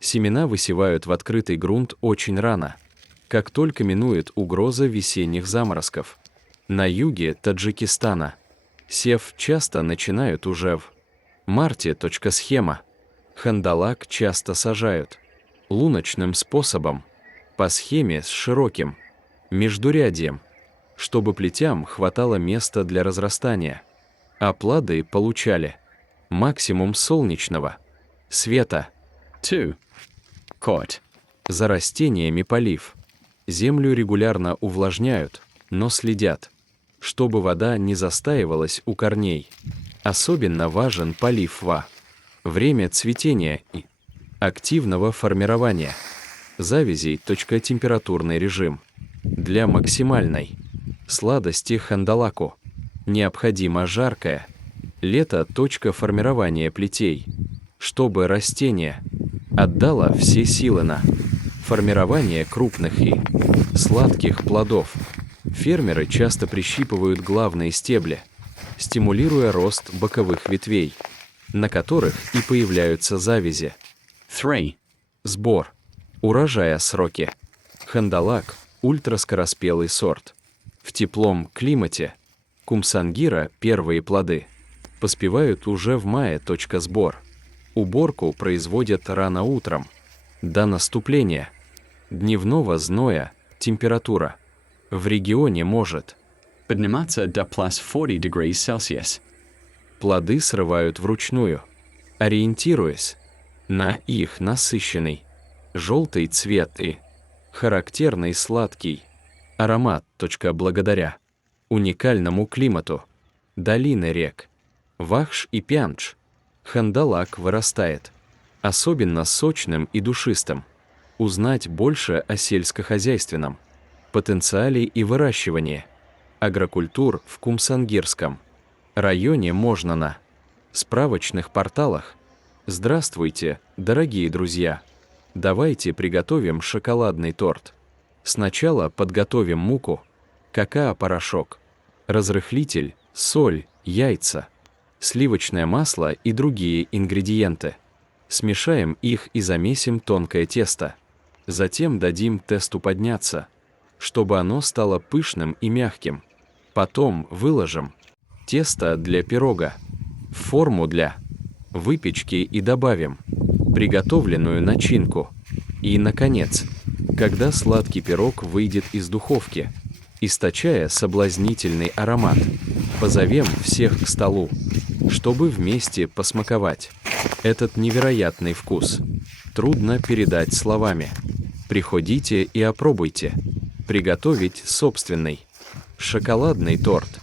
Семена высевают в открытый грунт очень рано, как только минует угроза весенних заморозков. На юге Таджикистана сев часто начинают уже в марте. Схема. Хандалак часто сажают луночным способом по схеме с широким междурядьем, чтобы плетям хватало места для разрастания, а плоды получали максимум солнечного света. 2. Кот. За растениями полив. Землю регулярно увлажняют, но следят, чтобы вода не застаивалась у корней. Особенно важен полив время цветения и активного формирования завязей. Температурный режим. Для максимальной сладости хандалаку необходимо жаркое лето. Формирования плетей, чтобы растение отдало все силы на формирование крупных и сладких плодов. Фермеры часто прищипывают главные стебли, стимулируя рост боковых ветвей, на которых и появляются завязи. 3. Сбор. Урожая сроки. Хандалак – ультраскороспелый сорт. В теплом климате кумсангира первые плоды поспевают уже в мае. Сбор. Уборку производят рано утром, до наступления дневного зноя. Температура в регионе может Подниматься до plus 40 degrees Celsius. плоды срывают вручную, ориентируясь на их насыщенный желтый цвет и характерный сладкий аромат. Благодаря уникальному климату долины рек Вахш и Пяндж хандалак вырастает особенно сочным и душистым. Узнать больше о сельскохозяйственном потенциале и выращивании агрокультур в Кумсангирском районе можно на справочных порталах. Здравствуйте, дорогие друзья! Давайте приготовим шоколадный торт. Сначала подготовим муку, какао-порошок, разрыхлитель, соль, яйца, сливочное масло и другие ингредиенты. Смешаем их и замесим тонкое тесто. Затем дадим тесту подняться, чтобы оно стало пышным и мягким. Потом выложим тесто для пирога в форму для выпечки и добавим приготовленную начинку. И, наконец, когда сладкий пирог выйдет из духовки, источая соблазнительный аромат, позовем всех к столу, чтобы вместе посмаковать этот невероятный вкус. Трудно передать словами. Приходите и опробуйте приготовить собственный шоколадный торт.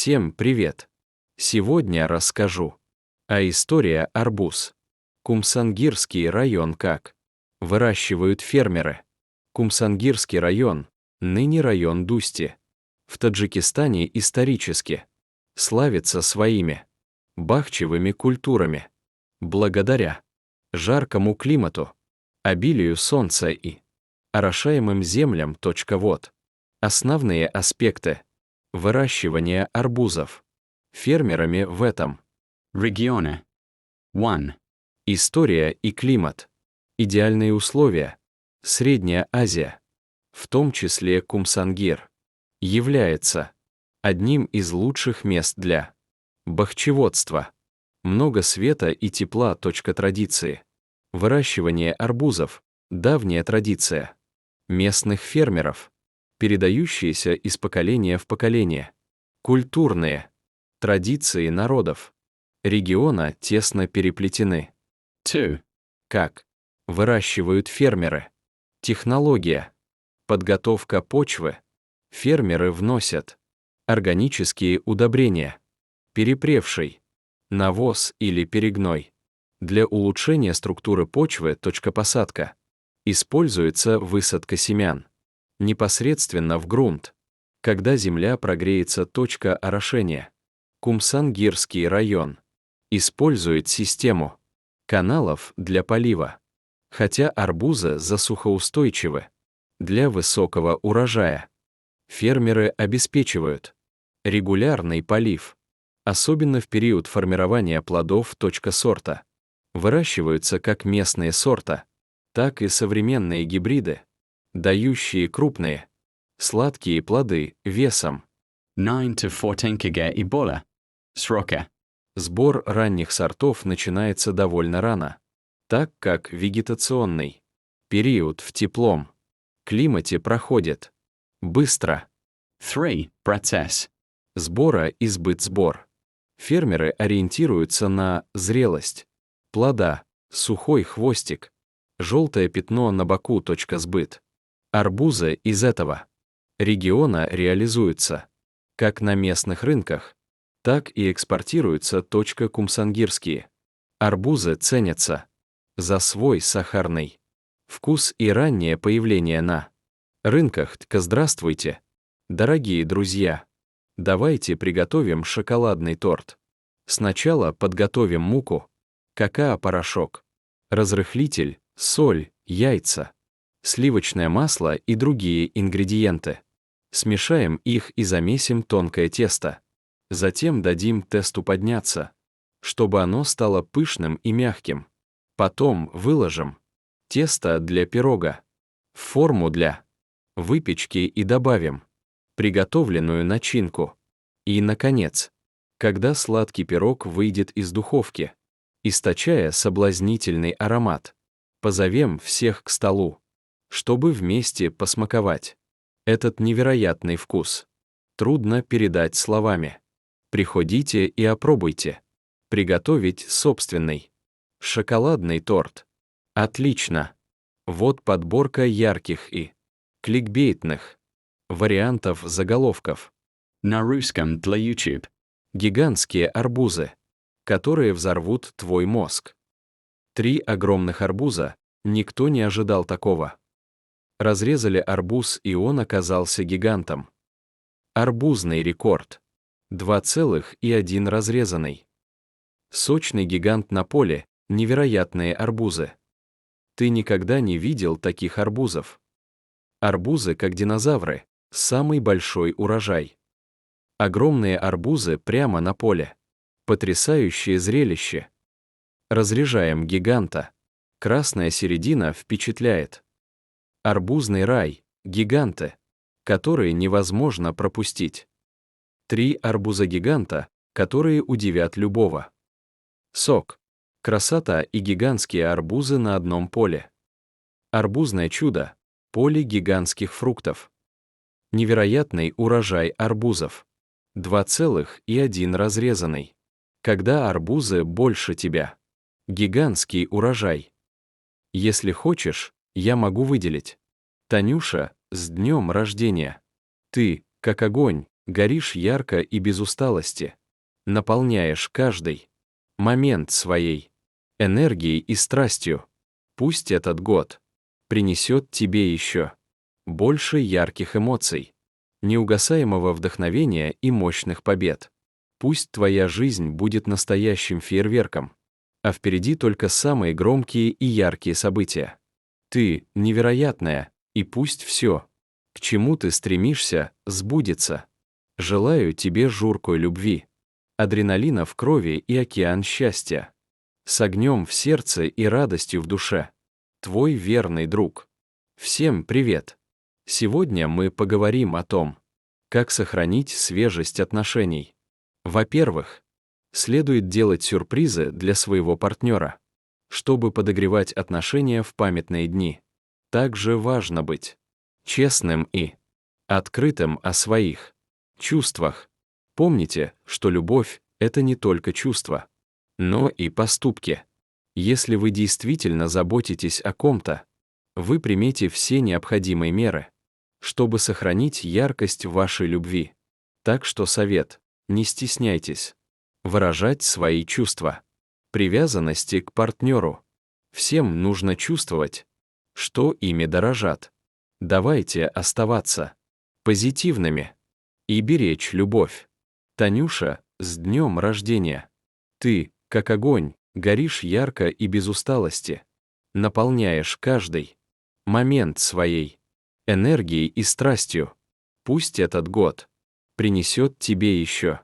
Всем привет! Сегодня расскажу. История арбуз. Кумсангирский район как выращивают фермеры. Кумсангирский район, ныне район Дусти, в Таджикистане исторически славится своими бахчевыми культурами. Благодаря жаркому климату, обилию солнца и орошаемым землям. Вот основные аспекты выращивания арбузов фермерами в этом регионе. 1. История и климат. Идеальные условия. Средняя Азия, в том числе Кумсангир, является одним из лучших мест для бахчеводства. Много света и тепла. Традиции. Выращивание арбузов – давняя традиция местных фермеров, передающиеся из поколения в поколение. Культурные традиции народов региона тесно переплетены. 2. Как выращивают фермеры. Технология. Подготовка почвы. Фермеры вносят органические удобрения, перепревший навоз или перегной. Для улучшения структуры почвы. Посадка. Используется высадка семян непосредственно в грунт, когда земля прогреется. Орошения. Кумсангирский район использует систему каналов для полива, хотя арбузы засухоустойчивы. Для высокого урожая фермеры обеспечивают регулярный полив, особенно в период формирования плодов. Сорта. Выращиваются как местные сорта, так и современные гибриды, дающие крупные, сладкие плоды весом 9-14 kg Ebola. Срока. Сбор ранних сортов начинается довольно рано, так как вегетационный период в теплом климате проходит быстро. 3. Процесс. Сбора и сбор. Фермеры ориентируются на зрелость плода, сухой хвостик, желтое пятно на боку. Сбыт. Арбузы из этого региона реализуются как на местных рынках, так и экспортируются. Кумсангирские арбузы ценятся за свой сахарный вкус и раннее появление на рынках. Здравствуйте, дорогие друзья! Давайте приготовим шоколадный торт. Сначала подготовим муку, какао-порошок, разрыхлитель, соль, яйца, сливочное масло и другие ингредиенты. Смешаем их и замесим тонкое тесто. Затем дадим тесту подняться, чтобы оно стало пышным и мягким. Потом выложим тесто для пирога в форму для выпечки и добавим приготовленную начинку. И, наконец, когда сладкий пирог выйдет из духовки, источая соблазнительный аромат, позовем всех к столу, чтобы вместе посмаковать этот невероятный вкус. Трудно передать словами. Приходите и опробуйте. Приготовить собственный шоколадный торт. Отлично. Вот подборка ярких и кликбейтных вариантов заголовков. На русском для YouTube. Гигантские арбузы, которые взорвут твой мозг. 3 огромных арбуза, никто не ожидал такого. Разрезали арбуз, и он оказался гигантом. Арбузный рекорд. 2,1 разрезанный. Сочный гигант на поле, невероятные арбузы. Ты никогда не видел таких арбузов. Арбузы, как динозавры, самый большой урожай. Огромные арбузы прямо на поле. Потрясающее зрелище. Разрежаем гиганта. Красная середина впечатляет. Арбузный рай, гиганты, которые невозможно пропустить. 3 арбуза-гиганта, которые удивят любого. Сок. Красота и гигантские арбузы на одном поле. Арбузное чудо. Поле гигантских фруктов. Невероятный урожай арбузов. 2,1 разрезанный. Когда арбузы больше тебя. Гигантский урожай. Если хочешь, я могу выделить. Танюша, с днем рождения. Ты, как огонь, горишь ярко и без усталости, наполняешь каждый момент своей энергией и страстью. Пусть этот год принесет тебе еще больше ярких эмоций, неугасаемого вдохновения и мощных побед. Пусть твоя жизнь будет настоящим фейерверком, а впереди только самые громкие и яркие события. Ты невероятная, и пусть все, к чему ты стремишься, сбудется. Желаю тебе журкой любви, адреналина в крови и океан счастья, с огнем в сердце и радостью в душе. Твой верный друг. Всем привет! Сегодня мы поговорим о том, как сохранить свежесть отношений. Во-первых, следует делать сюрпризы для своего партнера, чтобы подогревать отношения в памятные дни. Также важно быть честным и открытым о своих чувствах. Помните, что любовь — это не только чувства, но и поступки. Если вы действительно заботитесь о ком-то, вы примете все необходимые меры, чтобы сохранить яркость вашей любви. Так что совет: не стесняйтесь выражать свои чувства, привязанности к партнеру. Всем нужно чувствовать, что ими дорожат. Давайте оставаться позитивными и беречь любовь. Танюша, с днем рождения! Ты, как огонь, горишь ярко и без усталости, наполняешь каждый момент своей энергией и страстью. Пусть этот год принесет тебе еще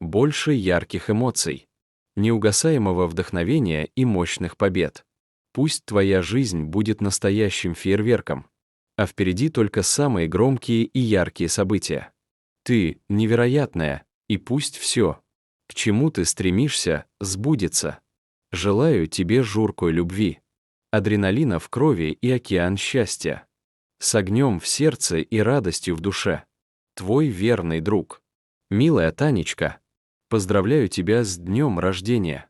больше ярких эмоций, неугасаемого вдохновения и мощных побед. Пусть твоя жизнь будет настоящим фейерверком, а впереди только самые громкие и яркие события. Ты невероятная, и пусть все, к чему ты стремишься, сбудется. Желаю тебе журкой любви, адреналина в крови и океан счастья, с огнем в сердце и радостью в душе. Твой верный друг. Милая Танечка, поздравляю тебя с днем рождения.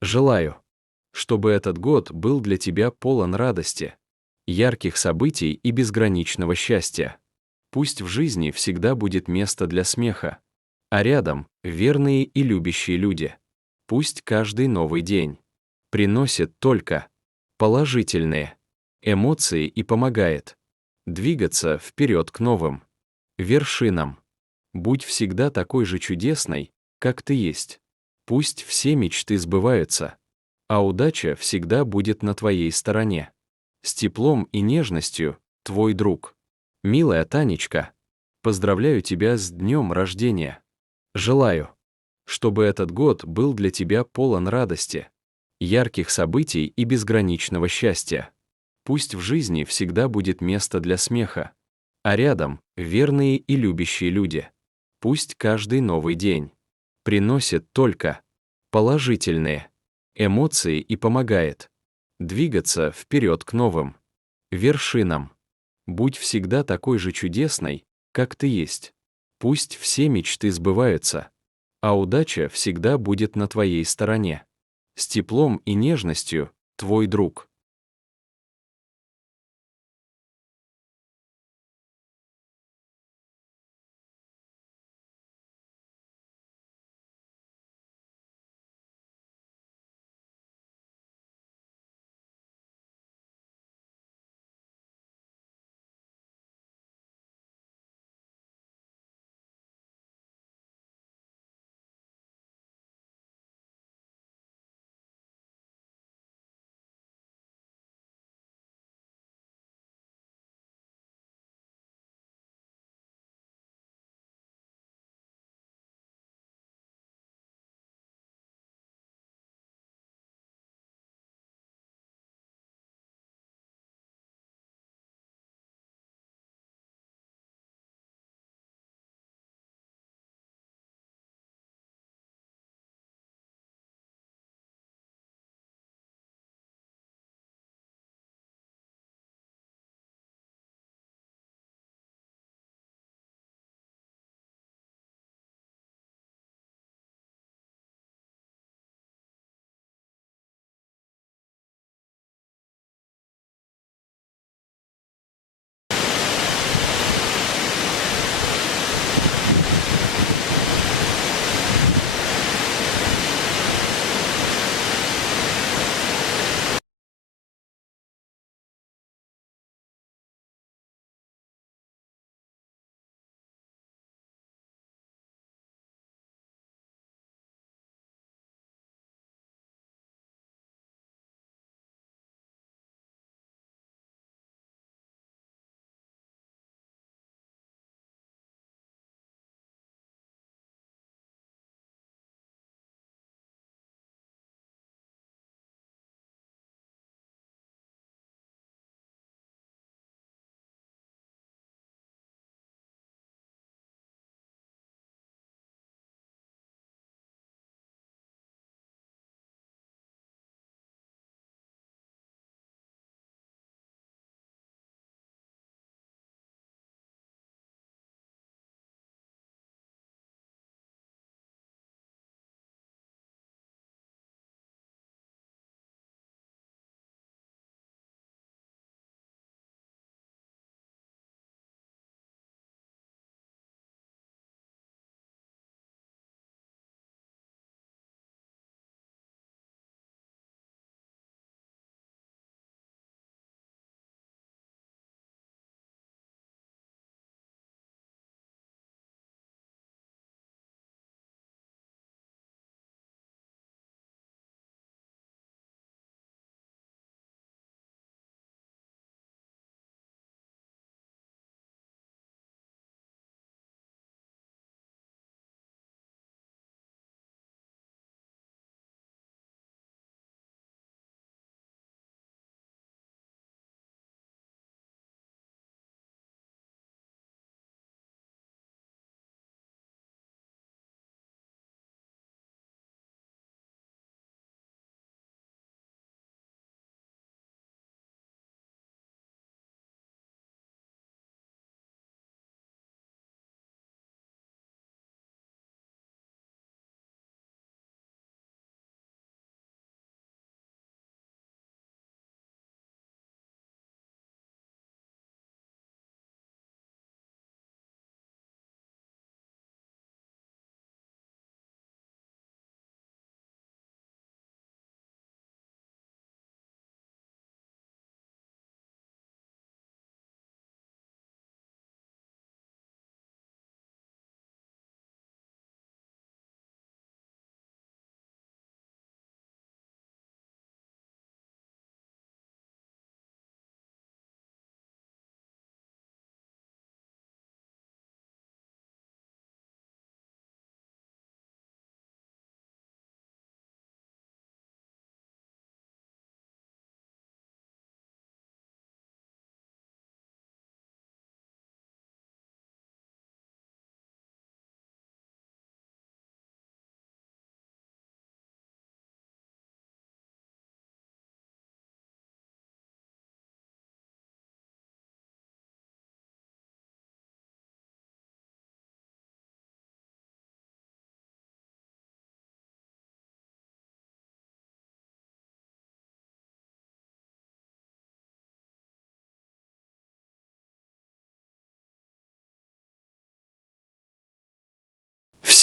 Желаю, чтобы этот год был для тебя полон радости, ярких событий и безграничного счастья. Пусть в жизни всегда будет место для смеха, а рядом верные и любящие люди. Пусть каждый новый день приносит только положительные эмоции и помогает двигаться вперед к новым вершинам. Будь всегда такой же чудесной, как ты есть. Пусть все мечты сбываются, а удача всегда будет на твоей стороне. С теплом и нежностью, твой друг. Милая Танечка, поздравляю тебя с днем рождения. Желаю, чтобы этот год был для тебя полон радости, ярких событий и безграничного счастья. Пусть в жизни всегда будет место для смеха, а рядом верные и любящие люди. Пусть каждый новый день приносит только положительные эмоции и помогает двигаться вперед к новым вершинам. Будь всегда такой же чудесной, как ты есть. Пусть все мечты сбываются, а удача всегда будет на твоей стороне. С теплом и нежностью, твой друг.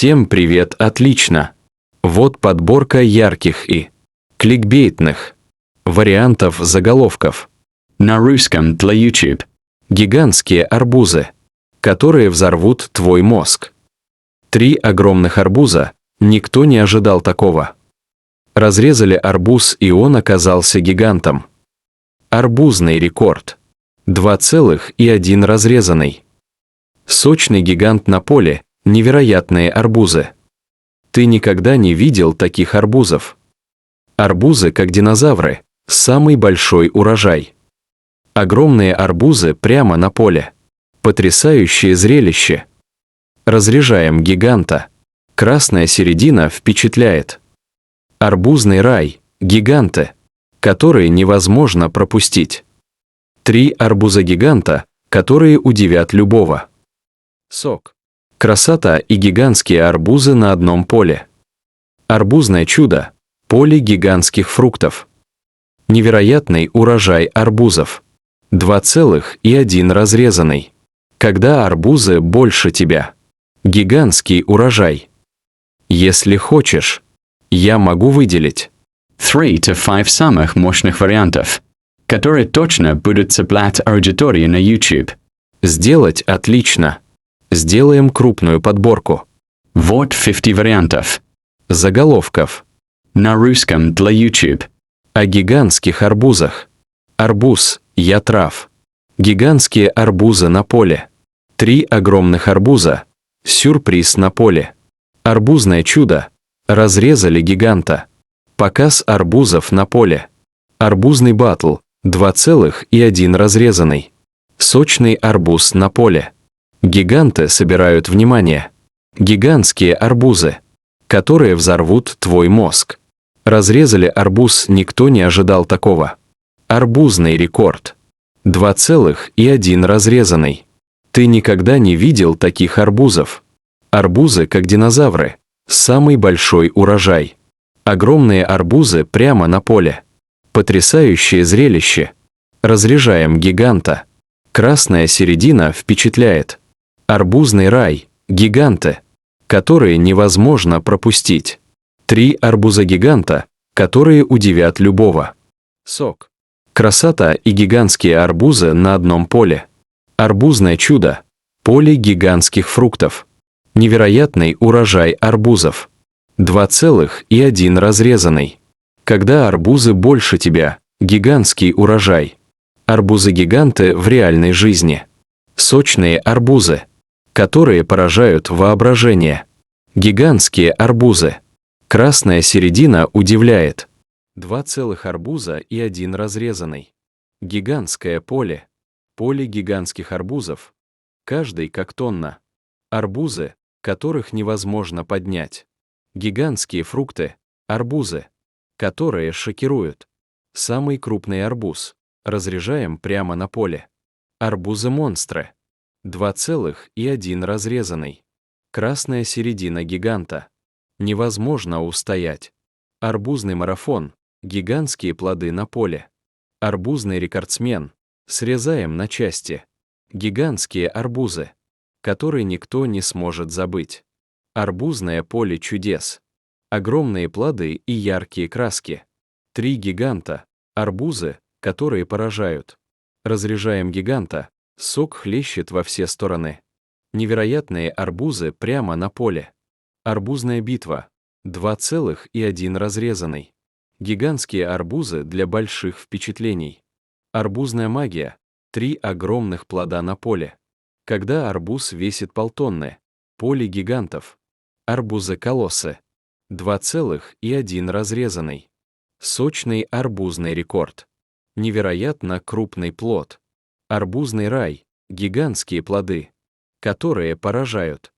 Всем привет, отлично. Вот подборка ярких и кликбейтных вариантов заголовков. На русском для YouTube. Гигантские арбузы, которые взорвут твой мозг. 3 огромных арбуза, никто не ожидал такого. Разрезали арбуз, и он оказался гигантом. Арбузный рекорд. 2,1 разрезанный. Сочный гигант на поле, невероятные арбузы. Ты никогда не видел таких арбузов. Арбузы, как динозавры, самый большой урожай. Огромные арбузы прямо на поле. Потрясающее зрелище. Разряжаем гиганта. Красная середина впечатляет. Арбузный рай, гиганты, которые невозможно пропустить. 3 арбуза-гиганта, которые удивят любого. Сок. Красота и гигантские арбузы на одном поле. Арбузное чудо. Поле гигантских фруктов. Невероятный урожай арбузов. 2,1 разрезанный. Когда арбузы больше тебя. Гигантский урожай. Если хочешь, я могу выделить 3-5 самых мощных вариантов, которые точно будут цеплять аудиторию на YouTube. сделать отлично. Сделаем крупную подборку. Вот 50 вариантов. Заголовков. На русском для YouTube. О гигантских арбузах. Арбуз, я трав. Гигантские арбузы на поле. 3 огромных арбуза. Сюрприз на поле. Арбузное чудо. Разрезали гиганта. Показ арбузов на поле. Арбузный баттл. 2,1 разрезанный. Сочный арбуз на поле. Гиганты собирают внимание. Гигантские арбузы, которые взорвут твой мозг. Разрезали арбуз, никто не ожидал такого. Арбузный рекорд. 2,1 разрезанный. Ты никогда не видел таких арбузов. Арбузы, как динозавры. Самый большой урожай. Огромные арбузы прямо на поле. Потрясающее зрелище. Разряжаем гиганта. Красная середина впечатляет. Арбузный рай, гиганты, которые невозможно пропустить. 3 арбуза-гиганта, которые удивят любого. Сок. Красота и гигантские арбузы на одном поле. Арбузное чудо. Поле гигантских фруктов. Невероятный урожай арбузов. 2,1 разрезанный. Когда арбузы больше тебя. Гигантский урожай. Арбузы-гиганты в реальной жизни. Сочные арбузы, которые поражают воображение. Гигантские арбузы. Красная середина удивляет. 2 целых арбуза и 1 разрезанный. Гигантское поле. Поле гигантских арбузов. Каждый как тонна. Арбузы, которых невозможно поднять. Гигантские фрукты. Арбузы, которые шокируют. Самый крупный арбуз. Разряжаем прямо на поле. Арбузы-монстры. 2,1 разрезанный. Красная середина гиганта. Невозможно устоять. Арбузный марафон. Гигантские плоды на поле. Арбузный рекордсмен. Срезаем на части. Гигантские арбузы, которые никто не сможет забыть. Арбузное поле чудес. Огромные плоды и яркие краски. 3 гиганта. Арбузы, которые поражают. Разряжаем гиганта. Сок хлещет во все стороны. Невероятные арбузы прямо на поле. Арбузная битва. 2,1 разрезанный. Гигантские арбузы для больших впечатлений. Арбузная магия. 3 огромных плода на поле. Когда арбуз весит полтонны. Поле гигантов. Арбузы-колоссы. 2,1 разрезанный. Сочный арбузный рекорд. Невероятно крупный плод. Арбузный рай. Гигантские плоды, которые поражают.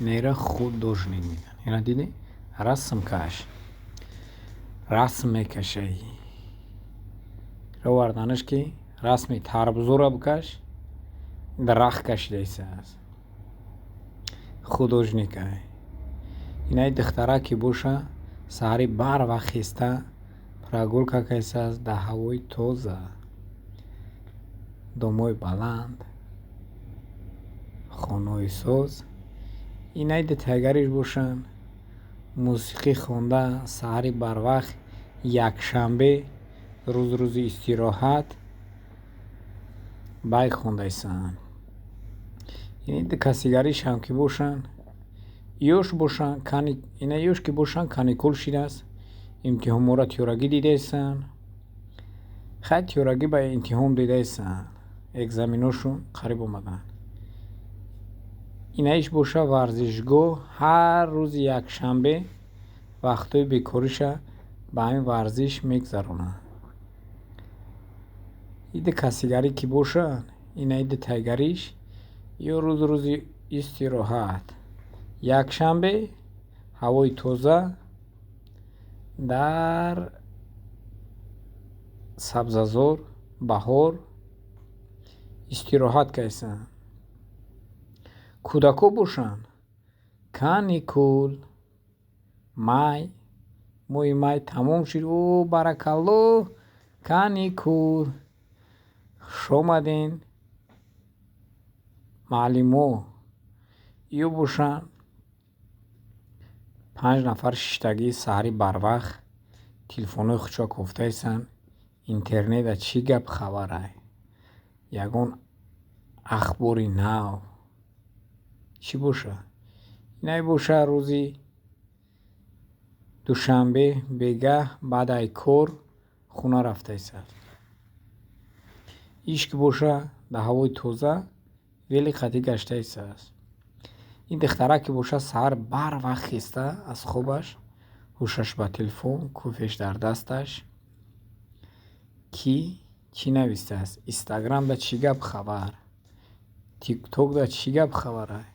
נראה חודожник. Яна диди рассамкаш. расм мекашаӣ. раварданаш ки расми тарбузура бикаш, дарахт кашидайсааст. художникай. Инай духтара ки боша саҳари барвақт хиста прогулка кайсааст дар ҳавои тоза. домои баланд, хонаҳои соз. Инай тайгариш бошанд мусиқӣ хонда саҳари барвақт якшанбе рӯзи истироҳат байк хондайсанд. Ин касигаришам ки бошанд ёш бошанд, инай ёш ки бошанд каникул шидааст, имтиҳонҳоро тиёрагӣ дидайсанд. хай тиёрагӣ ба имтиҳон дидайсанд, экзаменошон қариб омаданд. Инаиш боша варзишгоҳ ҳар рӯзи якшанбе вақтҳои бекориша ба ҳамин варзиш мегзаронанд. ида касигарӣ ки бошанд, ина ида тайгариш ё рӯзи истироҳат. Якшанбе ҳавои тоза дар сабзазор баҳор истироҳат кайсанд. кӯдако бошанд каникул, май, моҳи май тамом шид, о баракаллоҳ, каникул, хушомадин муаллимо. ё бошанд 5 нафар шиштагӣ саҳари барвақт телефонҳои худшо кофтаисанд, интернета чӣ гап хабарай, ягон ахбори нав чӣ боша. инай боша рӯзи душанбе бегаҳ баъдаи кор хона рафтаисанд. иш ки боша дар ҳавои тоза вели қатӣ гаштаисааст. ин духтара ки боша саҳар барвақт хиста аз хобаш, ҳушаш ба телефон, кофеш дар дасташ, ки чӣ навистааст, инстаграмда чӣ гап хабар, тиктокда чӣ гап хабарай.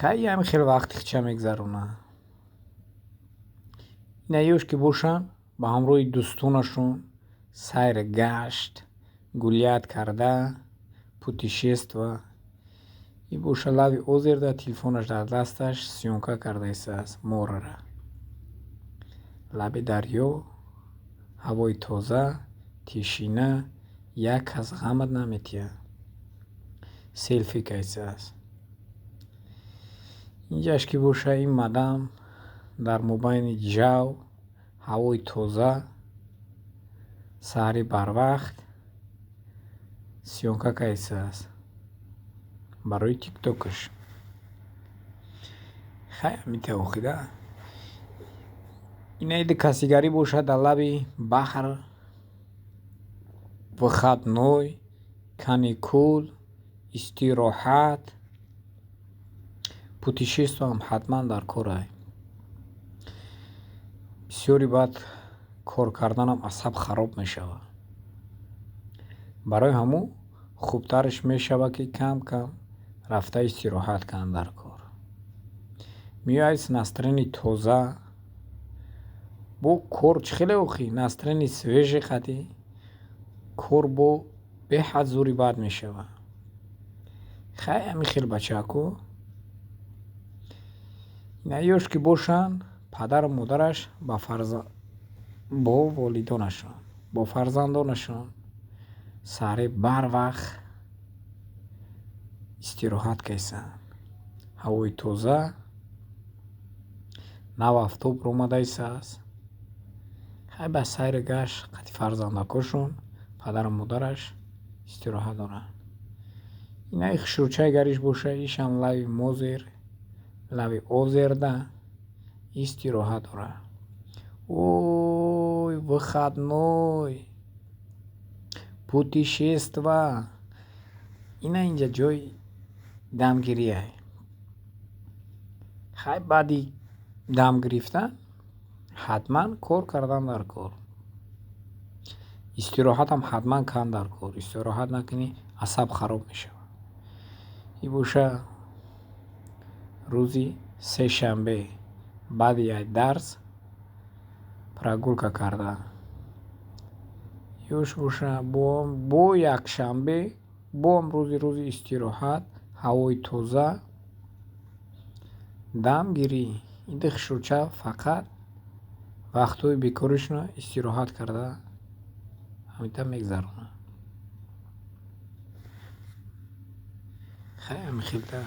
хай ҳамин хел вақти хича мегзаронанд. ина ёш ки бошанд ба ҳамроҳи дӯстонашон сайр гашт, гулят карда, путешества. ин боша лави озерда телефонаш дар дасташ сёнка кардаисааст морара. лаби дарё, ҳавои тоза, тишина, як кас ғамат наметиҳад. селфи кайсааст. инҷаш ки боша ин мадам дар мобайни ҷав, ҳавои тоза, саҳари барвақт сёнка кайсааст барои тиктокаш. хай ҳамин охида. ина ида касигарӣ бошад дар лаби баҳр, выходной, каникул, истироҳат, путешествиям ҳатман дар корай. бисёри баъд кор карданам асаб хароб мешавад. барои ҳамун хубтараш мешавад ки кам кам рафта истироҳат кунанд дар кор. меояй с настроени тоза, бо кор чӣ хеле охӣ, настроени свежи қатӣ, кор бо беҳад зӯри бад мешавад. хай ҳамин хел бачаҳако. ина ёш ки бошанд падару модараш бо волидонашон, бо фарзандонашон саҳари барвақт истироҳат кайсанд. ҳавои тоза, нав афтоб омадаисааст. хай ба сайри гашт қати фарзандакошон, падару модараш истироҳат доранд. инаи хушрӯчаи гариш боша, ишам лави мозер, лави озерда истироҳат дорад. ой, выходной, путешества. ина инҷа ҷои дамгирияй. хай баъди дам гирифтан ҳатман кор кардан дар кор. истироҳатам ҳатман кан дар кор. истироҳат накунӣ, асаб хароб мешавад. ин боша рӯзи сешанбе баъди як дарс прогулка карда. Ёш боша бо якшанбе бом рӯзи истироҳат, ҳавои тоза, дам гирӣ. Инди хишуча фақат вақтҳои бекоришона истироҳат карда ҳамита мегзарона. Хелта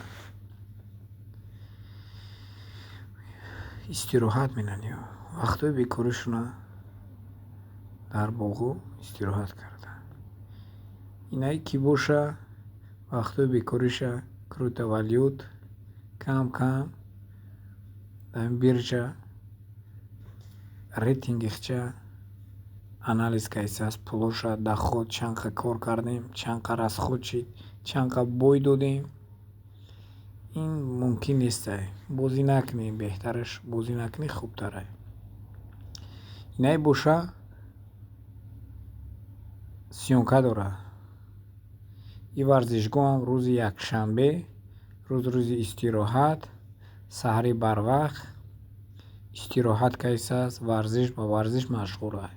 истироҳат менан ё вақтҳои бекоришона дар боғу истироҳат карда. Инае ки боша вақтҳои бекориша крутовалют кам дар бирҷа рейтингихча анализ кайсааст, пулоша даход чанқа кор кардем, чанқа расход шид, чанқа бой додем. Ин мумкин нестай. Бозӣ накунӣ, беҳтараш бозӣ накунӣ, хубтарай. Инае боша сёнка дора. И варзишгоҳам рӯзи якшанбе, рӯзи истироҳат, саҳри барвақт, истироҳат кайсааст, варзиш ба варзиш машғулай.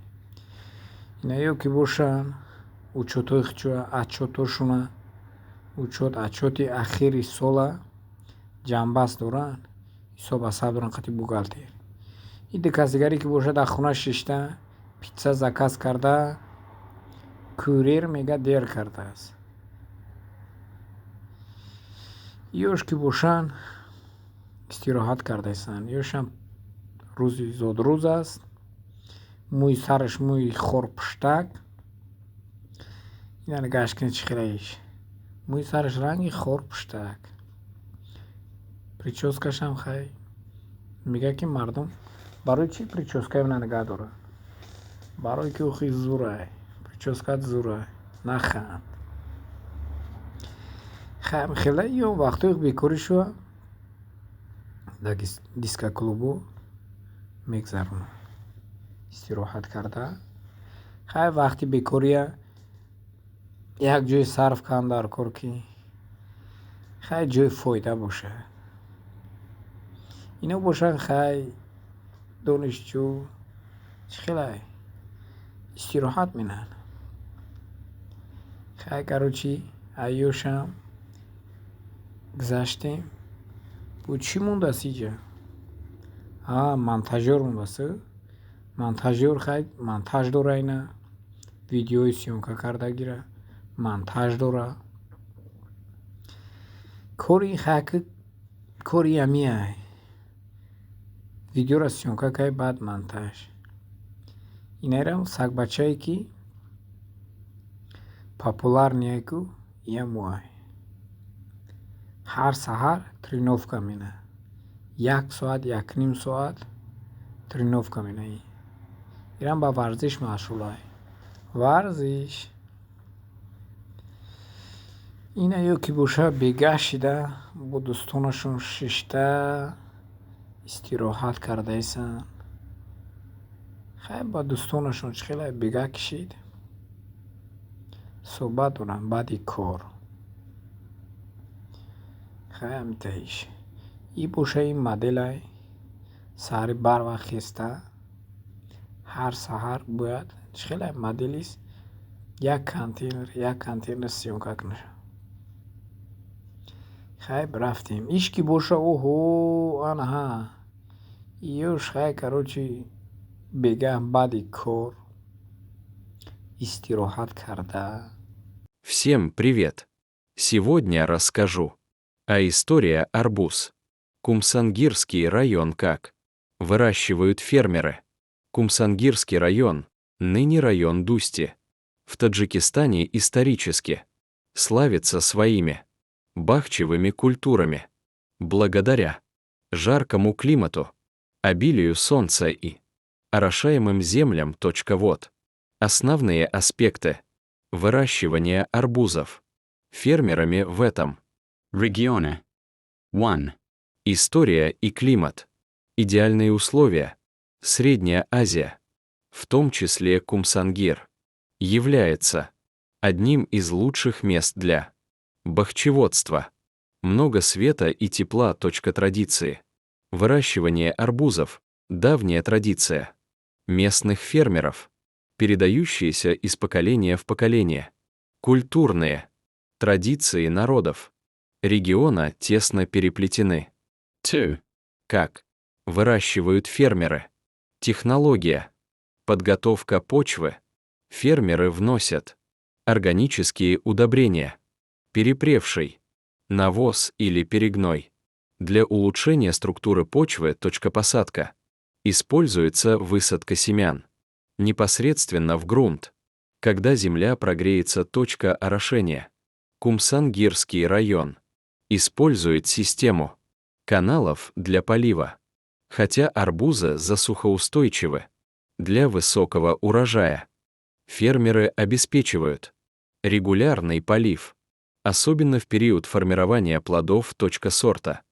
Инаё ки бошанд учётҳои хичуа отчётҳошуна отчёти ахири сола ҷанбаст доранд, ҳисоб ҳасаб доранд хати бухгалтер. Иди касигаре ки бошад дар хона шишта питса заказ карда, курьер мега дер кардааст. Ёш ки бошанд истироҳат кардаистанд. Ёшам рӯзи зодрӯз аст, мӯи сараш мӯи хорпуштак. Ина нигоҳаш кунед чӣ хелаиш. Мӯи сараш ранги хорпуштак. Прическашам хай мега ки мардум барои чӣ прическаи мана нигоҳ дорад? Барои ки охи зурай. Прическат зурай. Наханд. Хела ё вақтҳои бекоришо дар дискоклубу мегзаронам. Истироҳат карда. Хай вақти бекория як ҷое сарф кардам дар кор ки хай ҷои фоида бошад. Ино бошанд хай донишҷӯ чӣ хелай истироҳат менан. Хай карочи айёшам гузаштем. Бу чӣ мондаст иҷа? Монтажёр мондаст. Монтажёр хай монтаж дора, ина видеои сёнка карда гира монтаж дора. Кори хай кори ямиай. Видеора сёнка кай баъд монтаж. Инайрам сагбачае ки популярнее ку ямуай. Ҳар саҳар тренировка мена. 1 соат 1.5 соат тренировка менаи. Ирам ба варзиш машғулай. Варзиш. Ина ё ки боша бегаҳ шида бо дӯстонашон шишта истироҳат кардаисанд. Хай ба дӯстонашон чӣ хелай бегаҳ кишид. Суҳбат доранд баъди кор. Хай ҳамитаиш. И боша ин моделай саҳри барвақт хеста. Ҳар саҳар бояд чӣ хелай моделист як контейнер сёнка кунад. Хай рафтем. Иш ки боша оҳо анҳа. Ёш хай карочи бегаҳ баъди кор истироҳат карда. Всем привет! Сегодня расскажу. История арбуз. Кумсангирский район как выращивают фермеры. Кумсангирский район, ныне район Дусти, в Таджикистане исторически славится своими бахчевыми культурами. Благодаря жаркому климату, обилию солнца и орошаемым землям. Вот основные аспекты выращивания арбузов фермерами в этом регионе. 1. История и климат. Идеальные условия. Средняя Азия, в том числе Кумсангир, является одним из лучших мест для бахчеводства. Много света и тепла. Традиции. Выращивание арбузов – давняя традиция. местных фермеров, передающиеся из поколения в поколение, культурные, традиции народов, региона тесно переплетены. 2. Как выращивают фермеры, технология, подготовка почвы, фермеры вносят органические удобрения, перепревший, навоз или перегной. Для улучшения структуры почвы. Посадка. Используется высадка семян. Непосредственно в грунт. Когда земля прогреется. Орошения. Кумсангирский район. Использует систему каналов для полива. Хотя арбузы засухоустойчивы. Для высокого урожая фермеры обеспечивают регулярный полив, особенно в период формирования плодов. Сорта.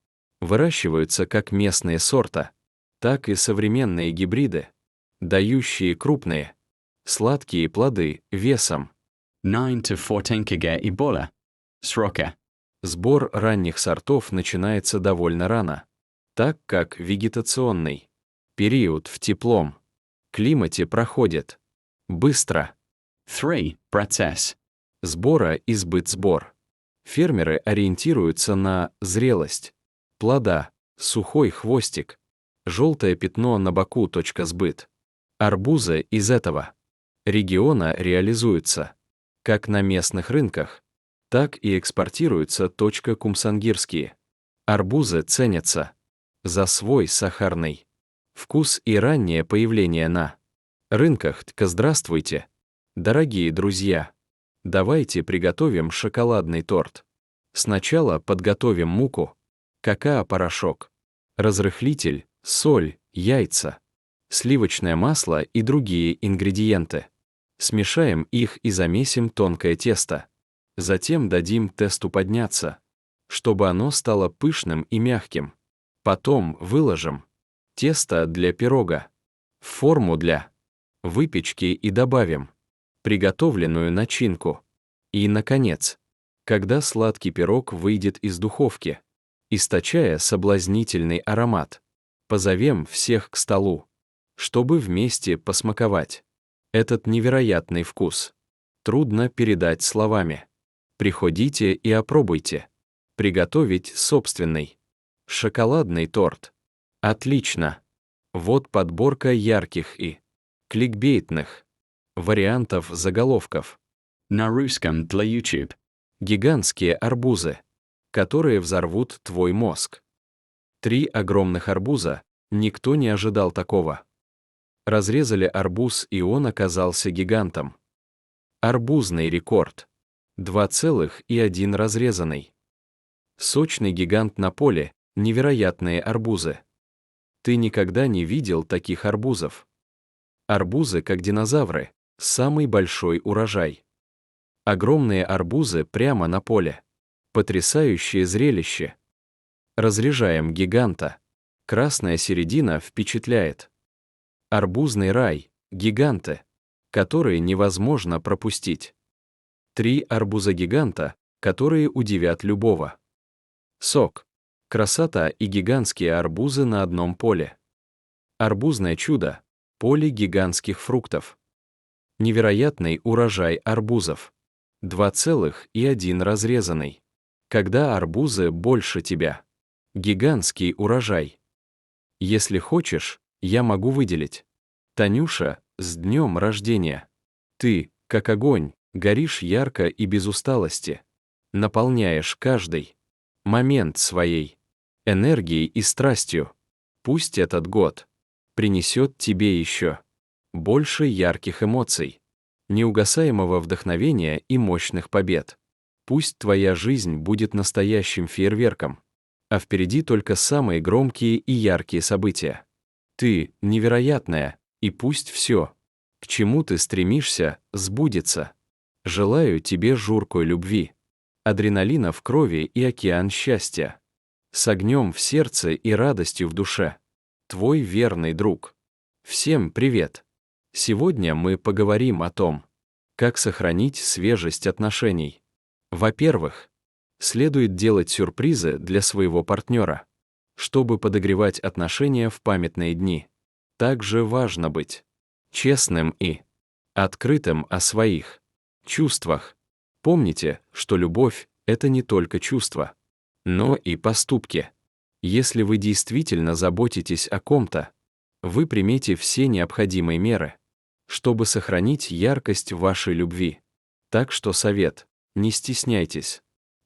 Выращиваются как местные сорта, так и современные гибриды, дающие крупные, сладкие плоды весом. 9 to 14 kg Ebola. Sroka. Сбор ранних сортов начинается довольно рано, так как вегетационный период в теплом климате проходит быстро. 3. Процесс. Сбора и сбыт-сбор. Фермеры ориентируются на зрелость плода, сухой хвостик, желтое пятно на боку. Сбыт. Арбузы из этого региона реализуются как на местных рынках, так и экспортируются. Кумсангирские. Арбузы ценятся за свой сахарный вкус и раннее появление на рынках. Здравствуйте, дорогие друзья! Давайте приготовим шоколадный торт. Сначала подготовим муку, какао-порошок, разрыхлитель, соль, яйца, сливочное масло и другие ингредиенты. Смешаем их и замесим тонкое тесто. Затем дадим тесту подняться, чтобы оно стало пышным и мягким. Потом выложим тесто для пирога в форму для выпечки и добавим приготовленную начинку. И, наконец, когда сладкий пирог выйдет из духовки, источая соблазнительный аромат, позовем всех к столу, чтобы вместе посмаковать этот невероятный вкус. Трудно передать словами. Приходите и опробуйте. Приготовить собственный шоколадный торт. Отлично. Вот подборка ярких и кликбейтных вариантов заголовков. На русском для YouTube. Гигантские арбузы, которые взорвут твой мозг. 3 огромных арбуза, никто не ожидал такого. Разрезали арбуз, и он оказался гигантом. Арбузный рекорд. 2,1 разрезанный. Сочный гигант на поле, невероятные арбузы. Ты никогда не видел таких арбузов. Арбузы, как динозавры, самый большой урожай. Огромные арбузы прямо на поле. Потрясающее зрелище. Разряжаем гиганта. Красная середина впечатляет. Арбузный рай, гиганты, которые невозможно пропустить. 3 арбуза-гиганта, которые удивят любого. Сок, красота и гигантские арбузы на одном поле. Арбузное чудо, поле гигантских фруктов. Невероятный урожай арбузов. 2,1 разрезанный. Когда арбузы больше тебя. Гигантский урожай. Если хочешь, я могу выделить. Танюша, с днем рождения. Ты, как огонь, горишь ярко и без усталости. Наполняешь каждый момент своей энергией и страстью. Пусть этот год принесет тебе еще больше ярких эмоций, неугасаемого вдохновения и мощных побед. Пусть твоя жизнь будет настоящим фейерверком, а впереди только самые громкие и яркие события. Ты невероятная, и пусть все, к чему ты стремишься, сбудется. Желаю тебе журкой любви, адреналина в крови и океан счастья. С огнем в сердце и радостью в душе. Твой верный друг. Всем привет! Сегодня мы поговорим о том, как сохранить свежесть отношений. Во-первых, следует делать сюрпризы для своего партнера, чтобы подогревать отношения в памятные дни. Также важно быть честным и открытым о своих чувствах. Помните, что любовь — это не только чувства, но и поступки. Если вы действительно заботитесь о ком-то, вы примете все необходимые меры, чтобы сохранить яркость вашей любви. Так что совет: не стесняйтесь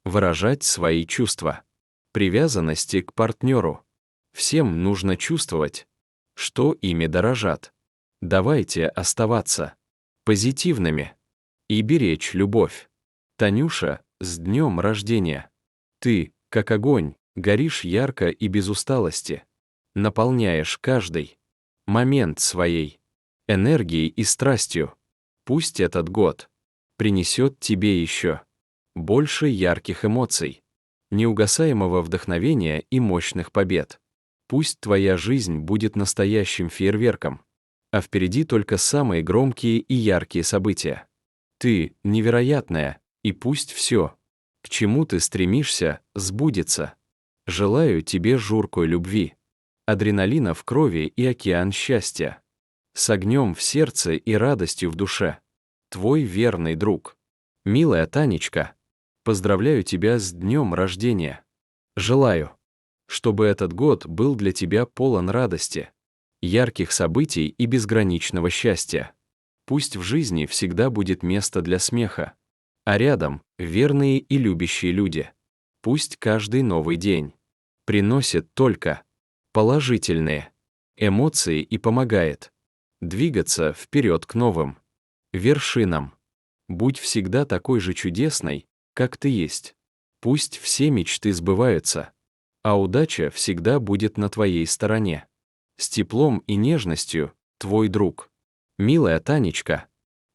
выражать свои чувства, привязанности к партнеру. Всем нужно чувствовать, что ими дорожат. Давайте оставаться позитивными и беречь любовь. Танюша, с днем рождения! Ты, как огонь, горишь ярко и без усталости, наполняешь каждый момент своей энергией и страстью. Пусть этот год принесет тебе еще больше ярких эмоций, неугасаемого вдохновения и мощных побед. Пусть твоя жизнь будет настоящим фейерверком, а впереди только самые громкие и яркие события. Ты невероятная, и пусть все, к чему ты стремишься, сбудется. Желаю тебе журкой любви, адреналина в крови и океан счастья, с огнем в сердце и радостью в душе. Твой верный друг. Милая Танечка, поздравляю тебя с днем рождения. Желаю, чтобы этот год был для тебя полон радости, ярких событий и безграничного счастья. Пусть в жизни всегда будет место для смеха, а рядом верные и любящие люди. Пусть каждый новый день приносит только положительные эмоции и помогает двигаться вперед к новым вершинам. Будь всегда такой же чудесной, как ты есть. Пусть все мечты сбываются, а удача всегда будет на твоей стороне. С теплом и нежностью, твой друг. Милая Танечка,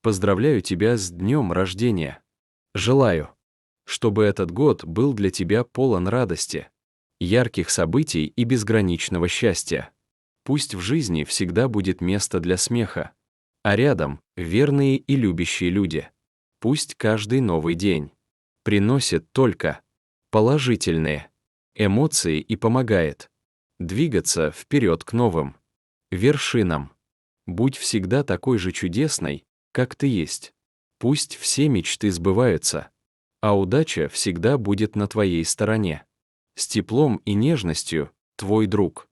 поздравляю тебя с днем рождения. Желаю, чтобы этот год был для тебя полон радости, ярких событий и безграничного счастья. Пусть в жизни всегда будет место для смеха, а рядом верные и любящие люди. Пусть каждый новый день приносит только положительные эмоции и помогает двигаться вперед к новым вершинам. Будь всегда такой же чудесной, как ты есть. Пусть все мечты сбываются, а удача всегда будет на твоей стороне. С теплом и нежностью, твой друг.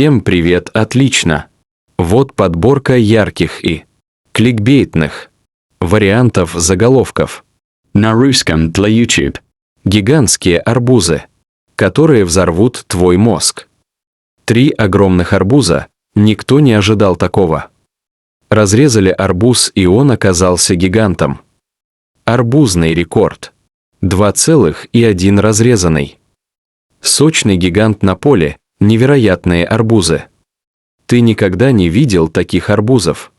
Всем привет, отлично. Вот подборка ярких и кликбейтных вариантов заголовков. На русском для YouTube. Гигантские арбузы, которые взорвут твой мозг. 3 огромных арбуза, никто не ожидал такого. Разрезали арбуз, и он оказался гигантом. Арбузный рекорд. 2,1 разрезанный. Сочный гигант на поле, невероятные арбузы. Ты никогда не видел таких арбузов.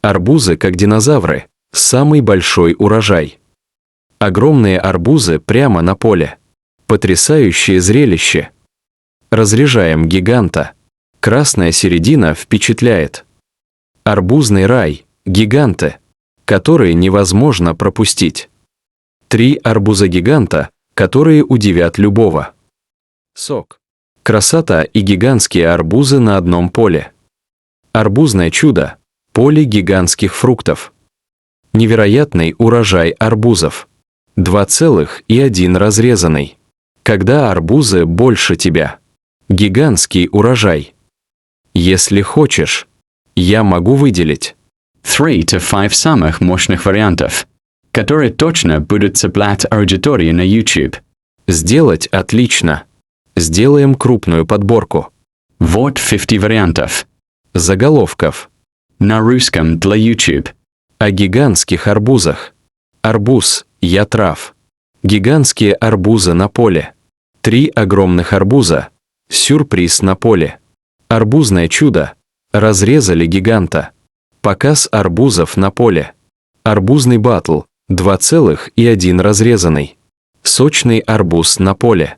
Арбузы, как динозавры, самый большой урожай. Огромные арбузы прямо на поле. Потрясающее зрелище. Разрежаем гиганта. Красная середина впечатляет. Арбузный рай, гиганты, которые невозможно пропустить. 3 арбуза-гиганта, которые удивят любого. Сок. Красота и гигантские арбузы на одном поле. Арбузное чудо. Поле гигантских фруктов. Невероятный урожай арбузов. 2,1 разрезанный. Когда арбузы больше тебя. Гигантский урожай. Если хочешь, я могу выделить 3-5 самых мощных вариантов, которые точно будут цеплять аудиторию на YouTube. сделать отлично. Сделаем крупную подборку. Вот 50 вариантов. Заголовков. На русском для YouTube. О гигантских арбузах. Арбуз, я трав. Гигантские арбузы на поле. 3 огромных арбуза. Сюрприз на поле. Арбузное чудо. Разрезали гиганта. Показ арбузов на поле. Арбузный баттл. 2,1 разрезанный. Сочный арбуз на поле.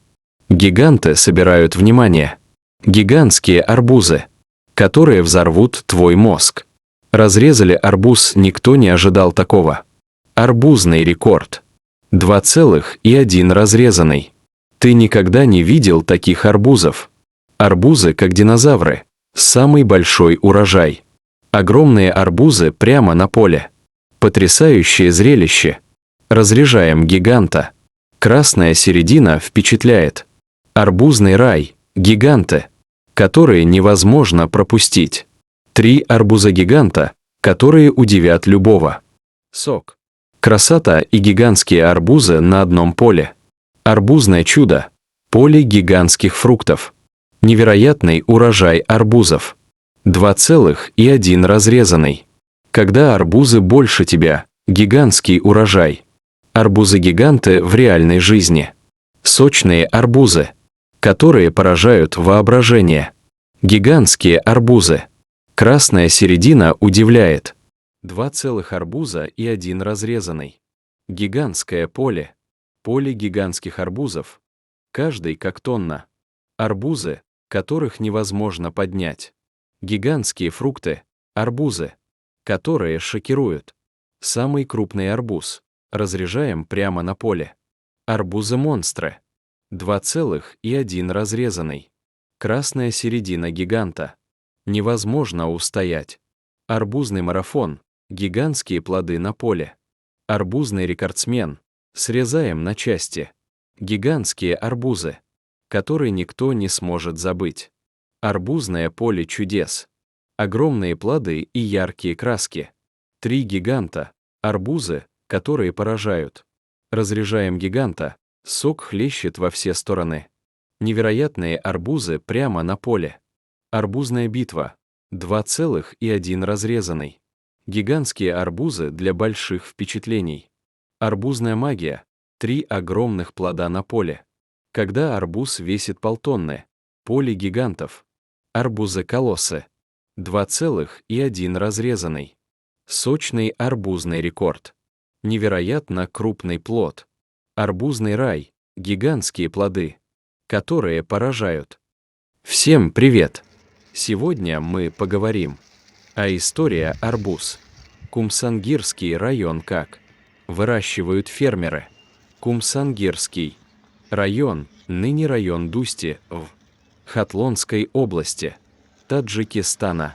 Гиганты собирают внимание. Гигантские арбузы, которые взорвут твой мозг. Разрезали арбуз, никто не ожидал такого. Арбузный рекорд. 2,1 разрезанный. Ты никогда не видел таких арбузов. Арбузы, как динозавры. Самый большой урожай. Огромные арбузы прямо на поле. Потрясающее зрелище. Разрежаем гиганта. Красная середина впечатляет. Арбузный рай, гиганты, которые невозможно пропустить. 3 арбуза-гиганта, которые удивят любого. Сок. Красота и гигантские арбузы на одном поле. Арбузное чудо. Поле гигантских фруктов. Невероятный урожай арбузов. 2,1 разрезанный. Когда арбузы больше тебя, гигантский урожай. Арбузы-гиганты в реальной жизни. Сочные арбузы, которые поражают воображение. Гигантские арбузы. Красная середина удивляет. 2 целых арбуза и 1 разрезанный. Гигантское поле. Поле гигантских арбузов. Каждый как тонна. Арбузы, которых невозможно поднять. Гигантские фрукты. Арбузы, которые шокируют. Самый крупный арбуз. Разрежаем прямо на поле. Арбузы-монстры. 2,1 разрезанный. Красная середина гиганта. Невозможно устоять. Арбузный марафон. Гигантские плоды на поле. Арбузный рекордсмен. Срезаем на части. Гигантские арбузы, которые никто не сможет забыть. Арбузное поле чудес. Огромные плоды и яркие краски. 3 гиганта. Арбузы, которые поражают. Разрежаем гиганта. Сок хлещет во все стороны. Невероятные арбузы прямо на поле. Арбузная битва. 2,1 разрезанный. Гигантские арбузы для больших впечатлений. Арбузная магия. 3 огромных плода на поле. Когда арбуз весит полтонны. Поле гигантов. Арбузы-колоссы. 2,1 разрезанный. Сочный арбузный рекорд. Невероятно крупный плод. Арбузный рай. Гигантские плоды, которые поражают. Всем привет! Сегодня мы поговорим о истории арбуз. Кумсангирский район как выращивают фермеры. Кумсангирский район, ныне район Дусти в Хатлонской области Таджикистана,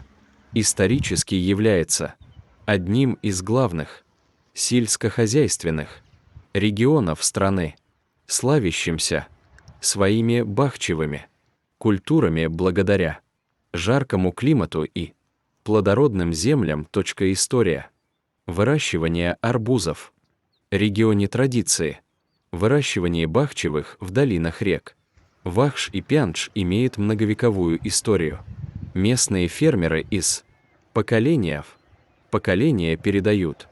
исторически является одним из главных сельскохозяйственных регионов страны, славящимся своими бахчевыми культурами благодаря жаркому климату и плодородным землям. История. Выращивание арбузов. Регионе традиции. Выращивание бахчевых в долинах рек. Вахш и Пяндж имеет многовековую историю. Местные фермеры из поколения в поколение передают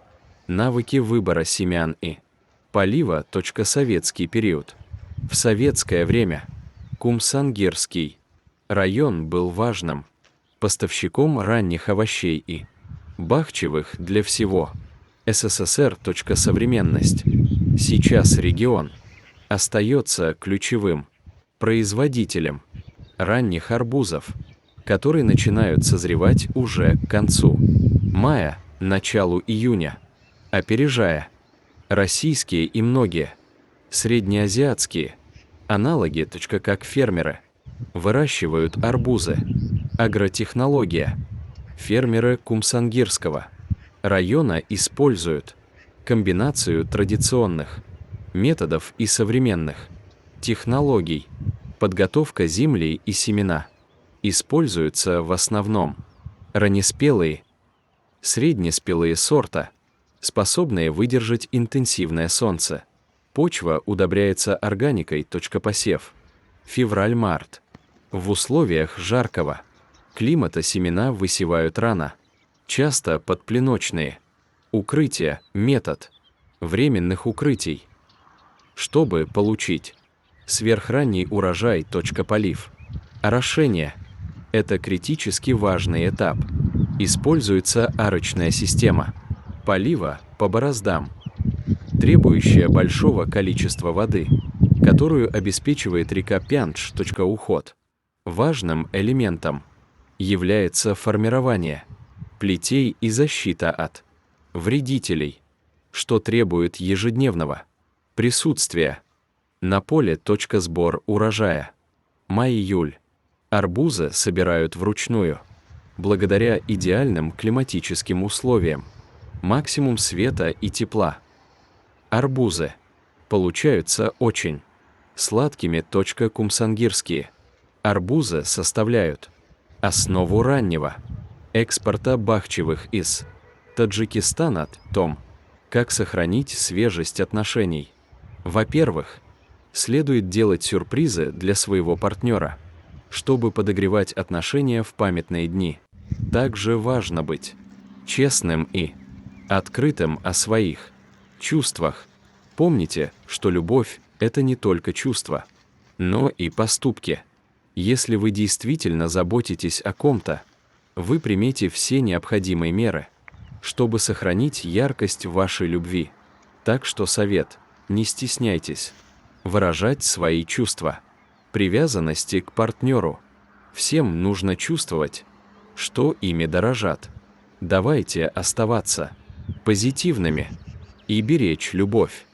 навыки выбора семян и полива. Советский период. В советское время Кумсангирский район был важным поставщиком ранних овощей и бахчевых для всего СССР. Современность. Сейчас регион остается ключевым производителем ранних арбузов, которые начинают созревать уже к концу мая, началу июня, опережая российские и многие среднеазиатские аналоги. Как фермеры выращивают арбузы. Агротехнология. Фермеры Кумсангирского района используют комбинацию традиционных методов и современных технологий. Подготовка земли и семена. Используются в основном раннеспелые, среднеспелые сорта, способные выдержать интенсивное солнце. Почва удобряется органикой. Посев. Февраль-март. В условиях жаркого климата семена высевают рано, часто подпленочные. Укрытие. Метод временных укрытий. Чтобы получить сверхранний урожай. Полив. Орошение. Это критически важный этап. Используется арочная система полива по бороздам, требующая большого количества воды, которую обеспечивает река Пяндж. Уход. Важным элементом является формирование плетей и защита от вредителей, что требует ежедневного присутствия на поле. Сбор урожая. Май-июль. Арбузы собирают вручную, благодаря идеальным климатическим условиям, максимум света и тепла. Арбузы получаются очень сладкими. Кумсангирские арбузы составляют основу раннего экспорта бахчевых из Таджикистана. Как сохранить свежесть отношений? Во-первых, следует делать сюрпризы для своего партнера, чтобы подогревать отношения в памятные дни. Также важно быть честным и открытым о своих чувствах. Помните, что любовь – это не только чувства, но и поступки. Если вы действительно заботитесь о ком-то, вы примете все необходимые меры, чтобы сохранить яркость вашей любви. Так что совет – не стесняйтесь выражать свои чувства, привязанности к партнеру. Всем нужно чувствовать, что ими дорожат. Давайте оставаться позитивными и беречь любовь.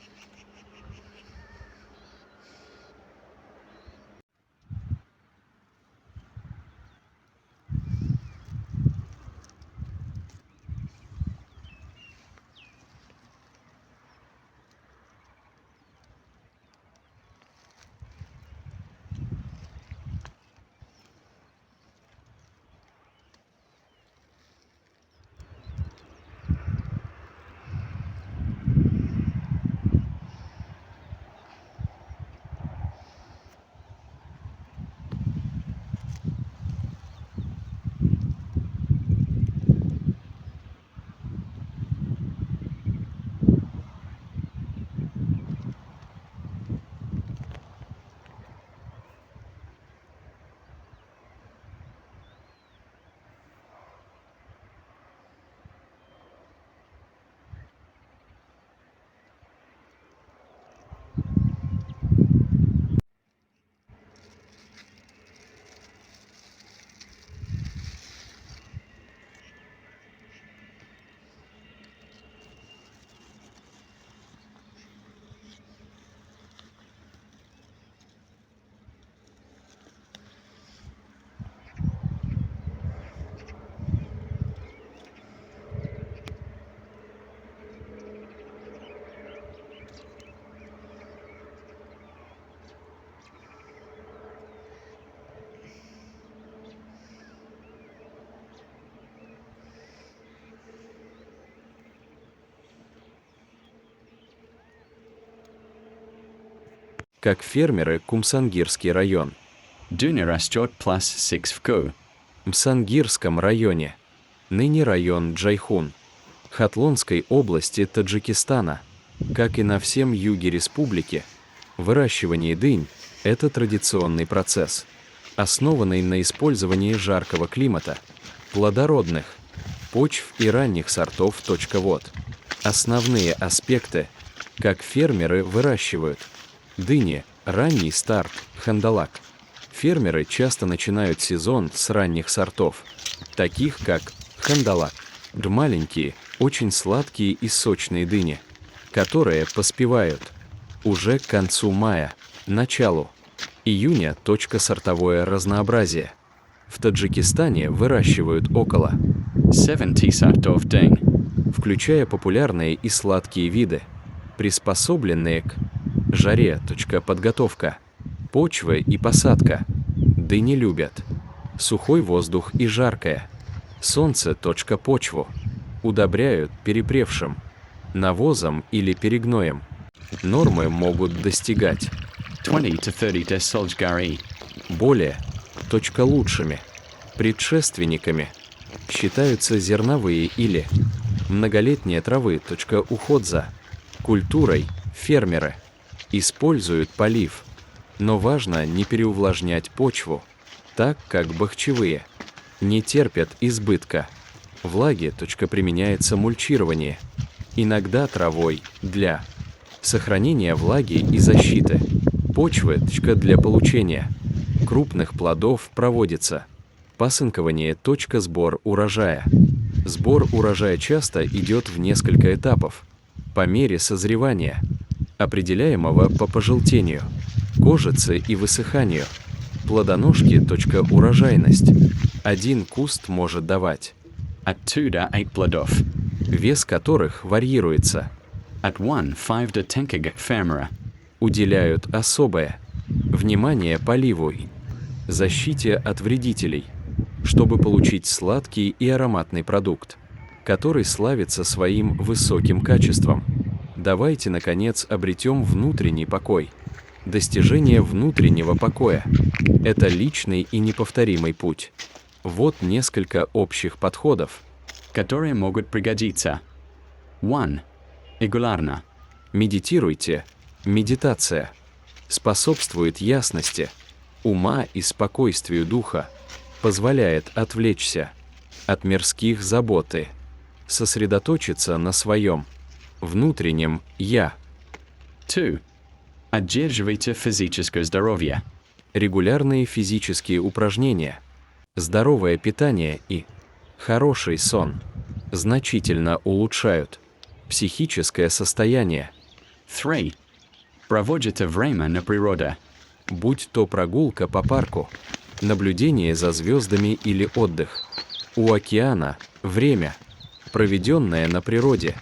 как фермеры Кумсангирский район. Дуня растет plus 6 в Ку. Мсангирском районе, ныне район Джайхун, Хатлонской области Таджикистана. Как и на всем юге республики, выращивание дынь – это традиционный процесс, основанный на использовании жаркого климата, плодородных почв и ранних сортов. Вот основные аспекты, как фермеры выращивают дыни. Ранний старт – хандалак. Фермеры часто начинают сезон с ранних сортов, таких как хандалак, маленькие, очень сладкие и сочные дыни, которые поспевают уже к концу мая, началу июня. Сортовое разнообразие. В Таджикистане выращивают около 70 сортов дынь, включая популярные и сладкие виды, приспособленные к жаре. Подготовка почвы и посадка. Дыни любят сухой воздух и жаркое солнце. Почву удобряют перепревшим навозом или перегноем. Нормы могут достигать 20 to 30 десольгари. более лучшими предшественниками считаются зерновые или многолетние травы. Уход за культурой. Фермеры используют полив, но важно не переувлажнять почву, так как бахчевые не терпят избытка влаги. Применяется мульчирование, иногда травой, для сохранения влаги и защиты почвы. Для получения крупных плодов проводится пасынкование. Сбор урожая. Сбор урожая часто идет в несколько этапов по мере созревания, определяемого по пожелтению кожицы и высыханию плодоножки. Урожайность. Один куст может давать От 2 до 8 плодов. вес которых варьируется. От 1 5 до 10 кг фермера. Уделяют особое внимание поливу и защите от вредителей, чтобы получить сладкий и ароматный продукт, который славится своим высоким качеством. Давайте, наконец, обретем внутренний покой. Достижение внутреннего покоя – это личный и неповторимый путь. Вот несколько общих подходов. Которые могут пригодиться. 1. Регулярно. Медитируйте. Медитация способствует ясности ума и спокойствию духа, позволяет отвлечься от мирских забот и сосредоточиться на своем внутреннем «я». 2. Поддерживайте физическое здоровье. Регулярные физические упражнения, здоровое питание и хороший сон значительно улучшают психическое состояние. 3. Проводите время на природе. Будь то прогулка по парку, наблюдение за звездами или отдых у океана, время, проведенное на природе,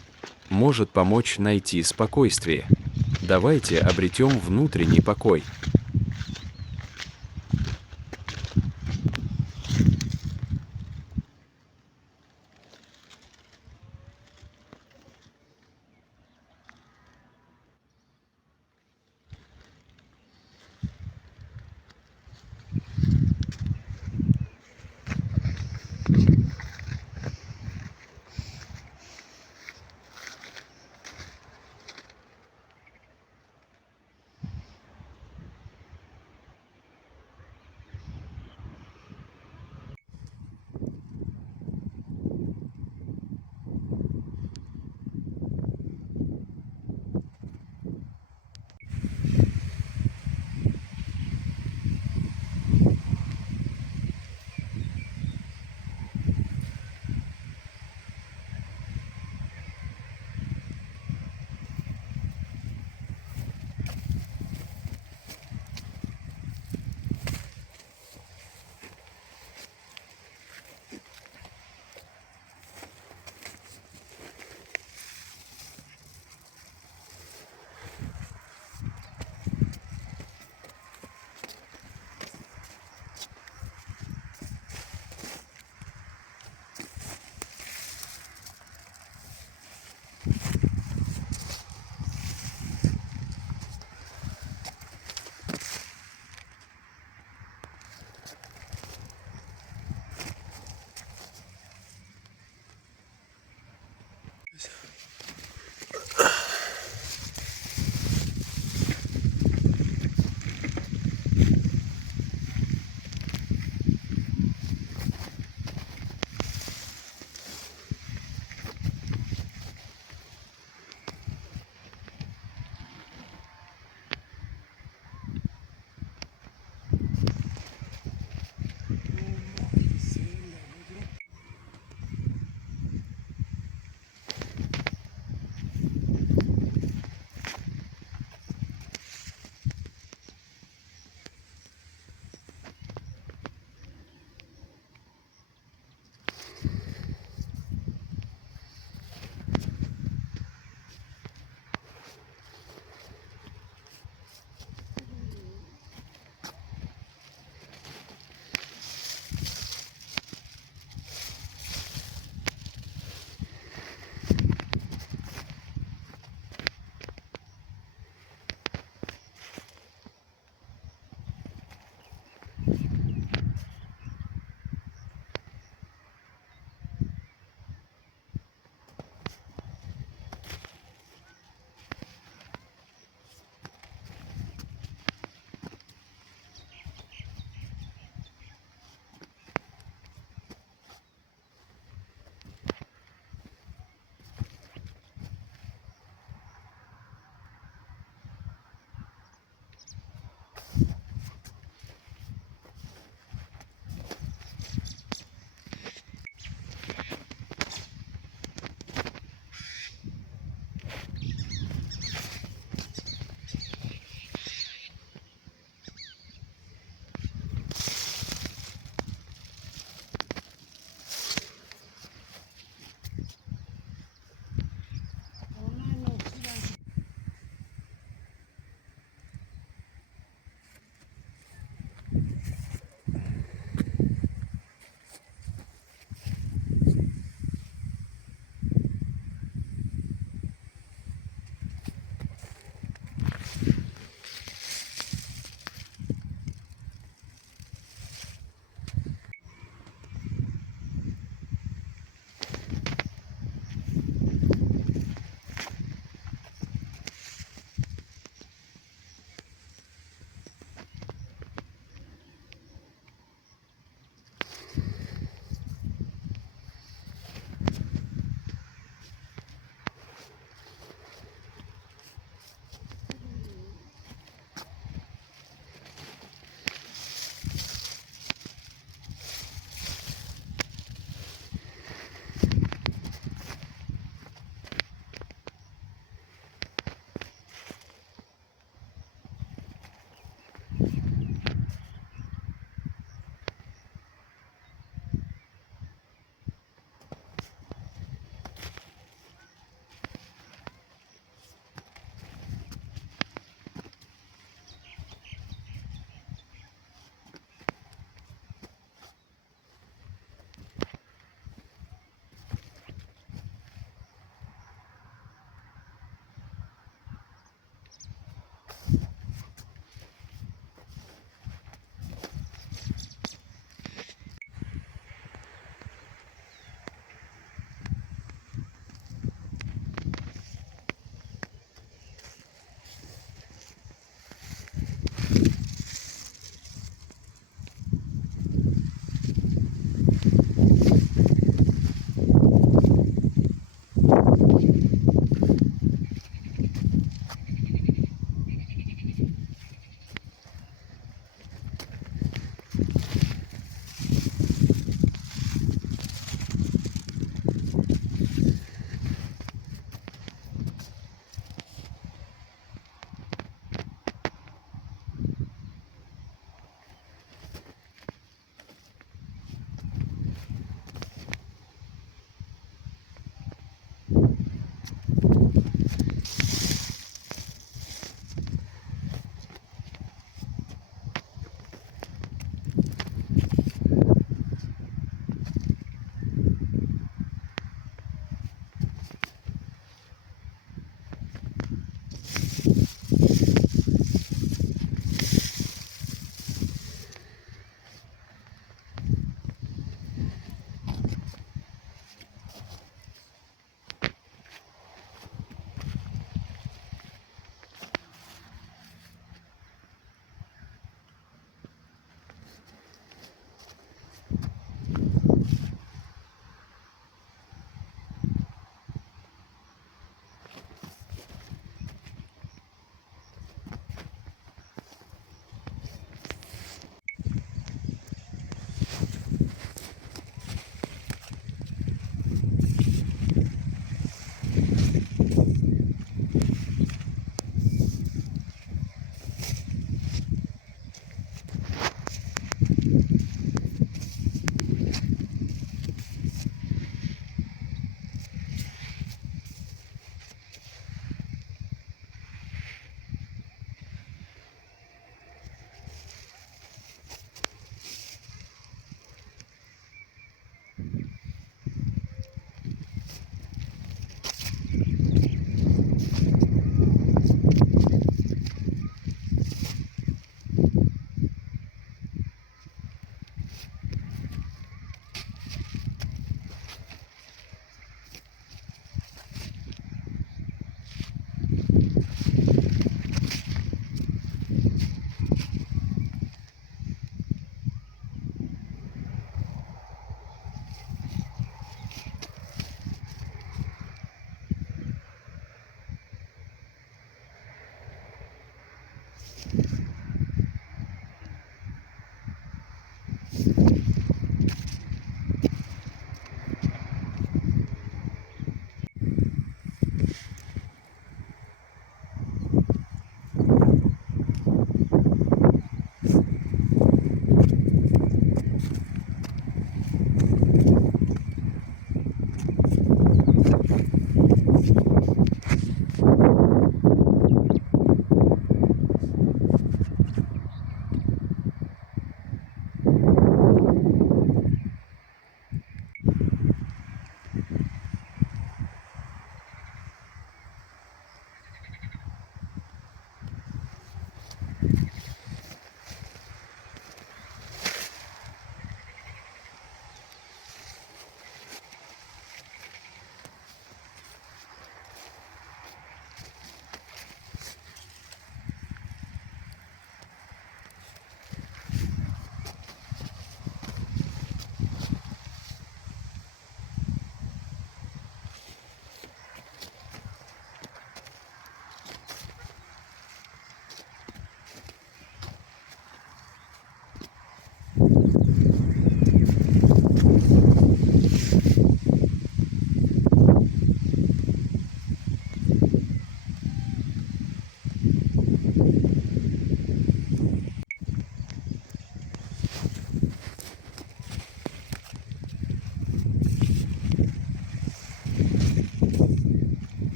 может помочь найти спокойствие. Давайте обретем внутренний покой.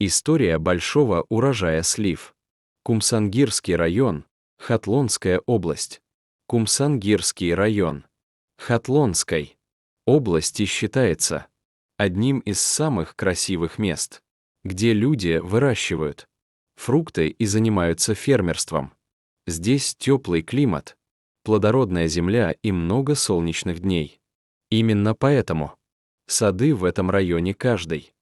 История большого урожая слив. Кумсангирский район, Хатлонская область. Кумсангирский район Хатлонской области считается одним из самых красивых мест, где люди выращивают фрукты и занимаются фермерством. Здесь теплый климат, плодородная земля и много солнечных дней. Именно поэтому сады в этом районе каждый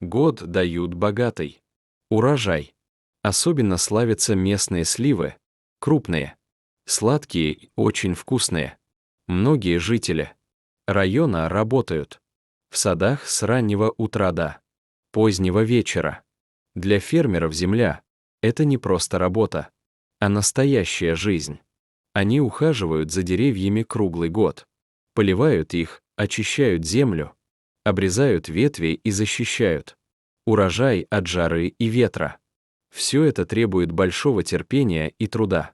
год дают богатый урожай. Особенно славятся местные сливы, крупные, сладкие и очень вкусные. Многие жители района работают в садах с раннего утра до позднего вечера. Для фермеров земля — это не просто работа, а настоящая жизнь. Они ухаживают за деревьями круглый год, поливают их, очищают землю, обрезают ветви и защищают урожай от жары и ветра. Все это требует большого терпения и труда.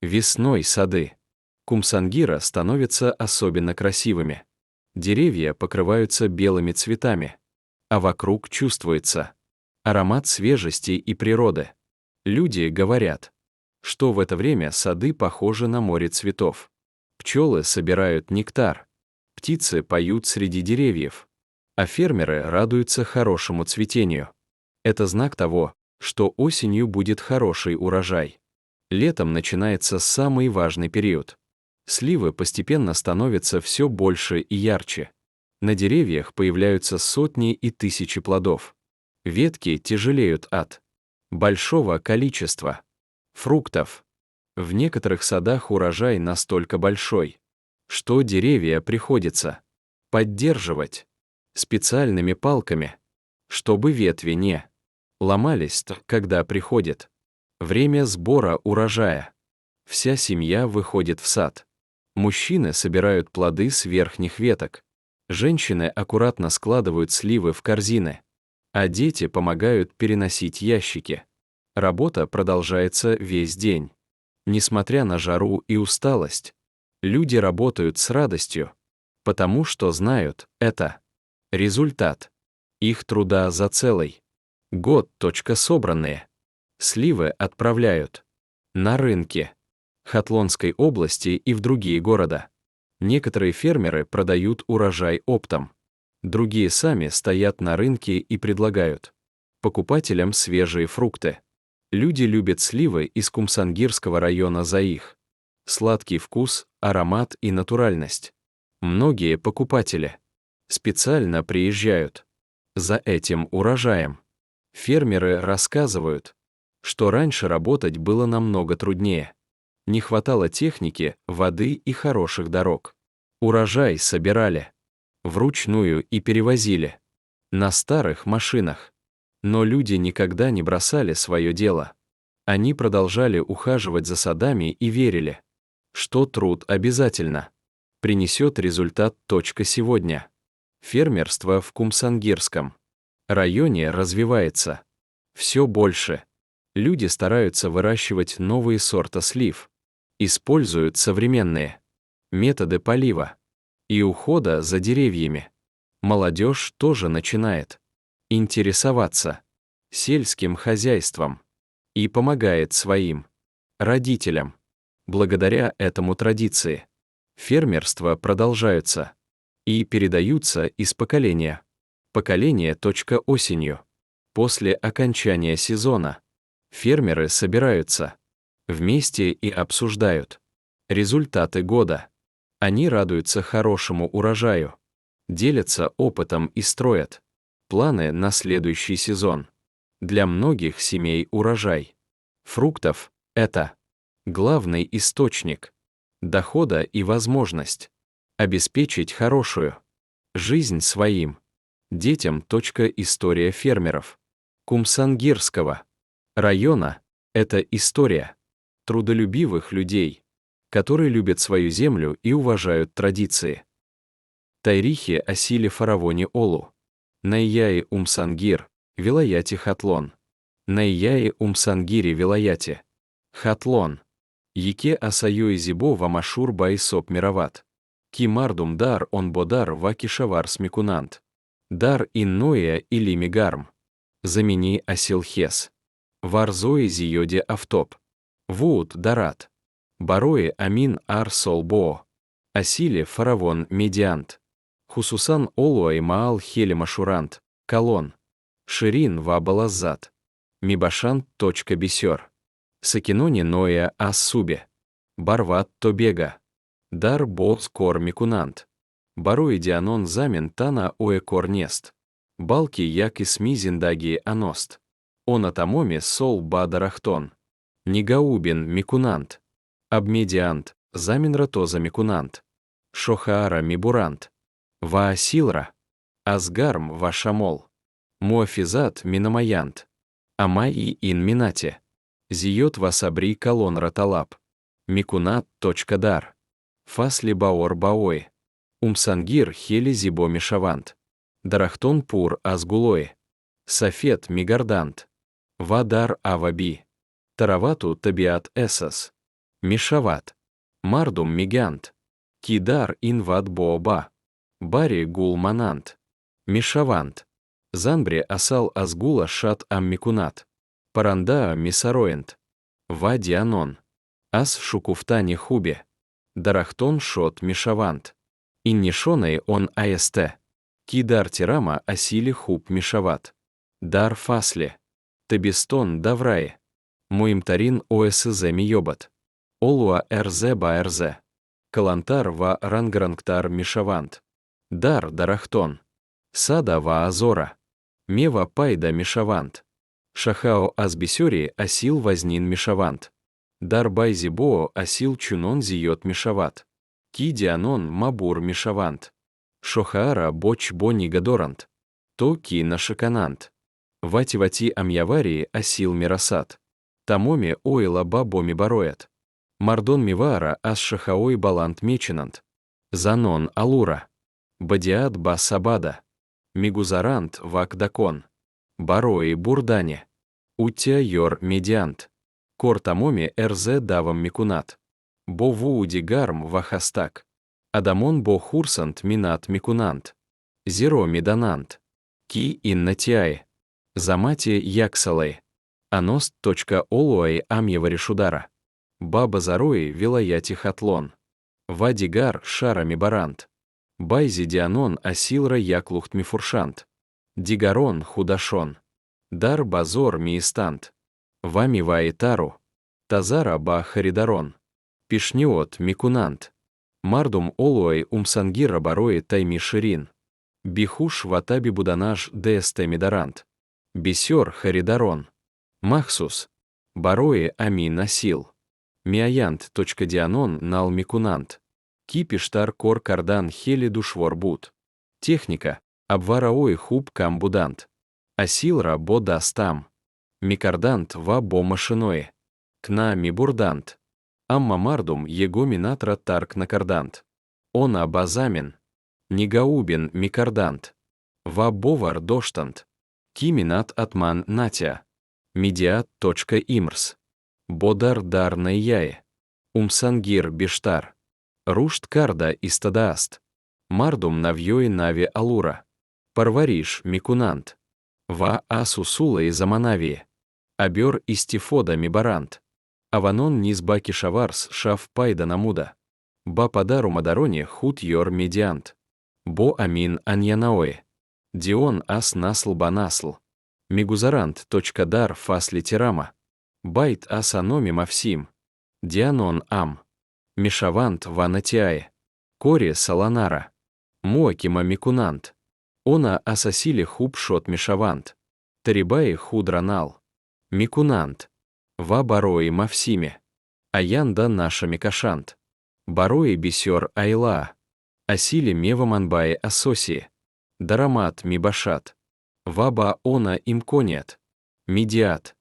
Весной сады Кумсангира становятся особенно красивыми. Деревья покрываются белыми цветами, а вокруг чувствуется аромат свежести и природы. Люди говорят, что в это время сады похожи на море цветов. Пчелы собирают нектар, птицы поют среди деревьев, а фермеры радуются хорошему цветению. Это знак того, что осенью будет хороший урожай. Летом начинается самый важный период. Сливы постепенно становятся все больше и ярче. На деревьях появляются сотни и тысячи плодов. Ветки тяжелеют от большого количества фруктов. В некоторых садах урожай настолько большой, что деревья приходится поддерживать специальными палками, чтобы ветви не ломались, когда приходит время сбора урожая. Вся семья выходит в сад. Мужчины собирают плоды с верхних веток. Женщины аккуратно складывают сливы в корзины, а дети помогают переносить ящики. Работа продолжается весь день. Несмотря на жару и усталость, люди работают с радостью, потому что знают, это результат их труда за целый год. Собранные сливы отправляют на рынки Хатлонской области и в другие города. Некоторые фермеры продают урожай оптом, другие сами стоят на рынке и предлагают покупателям свежие фрукты. Люди любят сливы из Кумсангирского района за их сладкий вкус, аромат и натуральность. Многие покупатели специально приезжают за этим урожаем. Фермеры рассказывают, что раньше работать было намного труднее. Не хватало техники, воды и хороших дорог. Урожай собирали вручную и перевозили на старых машинах. Но люди никогда не бросали свое дело. Они продолжали ухаживать за садами и верили, что труд обязательно принесет результат. Сегодня фермерство в Кумсангирском районе развивается все больше. Люди стараются выращивать новые сорта слив, используют современные методы полива и ухода за деревьями. Молодежь тоже начинает интересоваться сельским хозяйством и помогает своим родителям. Благодаря этому традиции фермерства продолжаются и передаются из поколения в поколение. Осенью, после окончания сезона, фермеры собираются вместе и обсуждают результаты года. Они радуются хорошему урожаю, делятся опытом и строят планы на следующий сезон. Для многих семей урожай фруктов — это главный источник дохода и возможность обеспечить хорошую жизнь своим детям. История фермеров Кумсангирского района — это история трудолюбивых людей, которые любят свою землю и уважают традиции. Тайрихи осили фаравоне Олу. Найяи Умсангир, вилаяти Хатлон. Найяи Умсангири вилаяти Хатлон. Яке асайои зибо вамашур байсоп мироват. Кимардум дар он бодар вакишавар смекунант. Дар инноя или мигарм. Замени асилхес. Варзои зиоде автоп. Вуут дарат. Барои амин ар солбоо. Асиле фаравон медиант. Хусусан олуай маал хеле машурант. Колон. Ширин вабалазат. Мибашан точка бисер. Сакинони ноя ассубе. Барват тобега. Дар боц кор микунант. Барои дианон замен тана оэ корнест. Балки як и смизиндаги аност. Он атамоме сол бадарахтон. Нигаубин микунант. Абмедиант, заменра тоза микунант. Шохаара мибурант. Ваасилра. Асгарм вашамол. Муафизат минамаянт. Амаи ин минате. Зиот васабри колон раталап. Микунат точка дар. Фасли баор баой. Умсангир хели зибо мишавант. Дарахтон пур азгулой. Сафет мигардант. Вадар аваби. Таравату табиат эсас. Мишават. Мардум мигант. Кидар инват бооба. Бари гул манант. Мишавант. Занбре асал азгула шат аммикунат. Парандаа мисароент. Вади анон. Ас шукуфтани хубе. Дарахтон шот мишавант. Иннишоной он аст. Кидар тирама асили хуб мишават. Дар фасли. Табистон даврае. Муимтарин осз миёбат. Олуа рз ба рз. Калантар ва рангрангтар мишавант. Дар дарахтон. Сада ва азора. Мева пайда мишавант. Шахао азбисёри асил вознин мишавант. Дар байзибоо асил чунон зиот мишават. Кидианон мабур мишавант. Шохаара боч бони гадорант. То ки нашаканант. Вати-вати амьяварии асил мирасат. Тамоми ойла бабоми бароят. Мардон мивара ас шахаой балант меченант. Занон алура. Бадиат ба сабада. Мигузарант вакдакон. Барои бурдане. Уття йор медиант. Кортамоми рз давам микунат. Бо вууди гарм вахастак. Адамон бо хурсант минат микунант. Зеро миданант. Ки иннатиае. Замати яксалай. Аност точка олуай амьеваришудара. Баба зарои вилаяти хатлон. Вадигар шарами барант. Байзи дианон асилра яклухт мифуршант. Дигарон худашон. Дар базор миистант. Вами ваитару. Тазара ба харидарон. Пишниот микунант. Мардум олуай умсангира барои тайми ширин. Бихуш ватаби буданаш дст мидарант. Бисер харидарон. Махсус. Барои амин асил. Миаянт точка дианон нал микунант. Кипиштар кор кардан хели душворбут. Техника. Абвараой хуб камбудант. Асилра бо дастам. Микардант ва бо машиное. Кна мибурдант. Амма мардум его минатра тарк накардант. Она базамин. Нигаубин микардант. Ва бовар доштант. Киминат атман натя. Медиат точка имрс. Бодар дар найяе. Умсангир биштар. Рушт карда истадааст. Мардум навьёй нави алура. Парвариш микунант. Ва асусула из заманавие. Абер истифода мибарант. Аванон низбаки шаварс шав пайда намуда. Ба падару мадароне хут йор медиант. Бо амин аньянаое. Дион ас насл банасл. Мигузарант точка дар фас литерама. Байт ас аноми мавсим. Дианон ам. Мишавант ванатиае. Кори саланара. Муакима микунант. Она асасили хуб шот мишавант. Тарибаи худранал. Микунант. Ва барои мавсиме. Аянда наша микашант. Барои бисер айла. Асили мева манбаи асоси. Дарамат мибашат. Ваба она имконет. Медиат.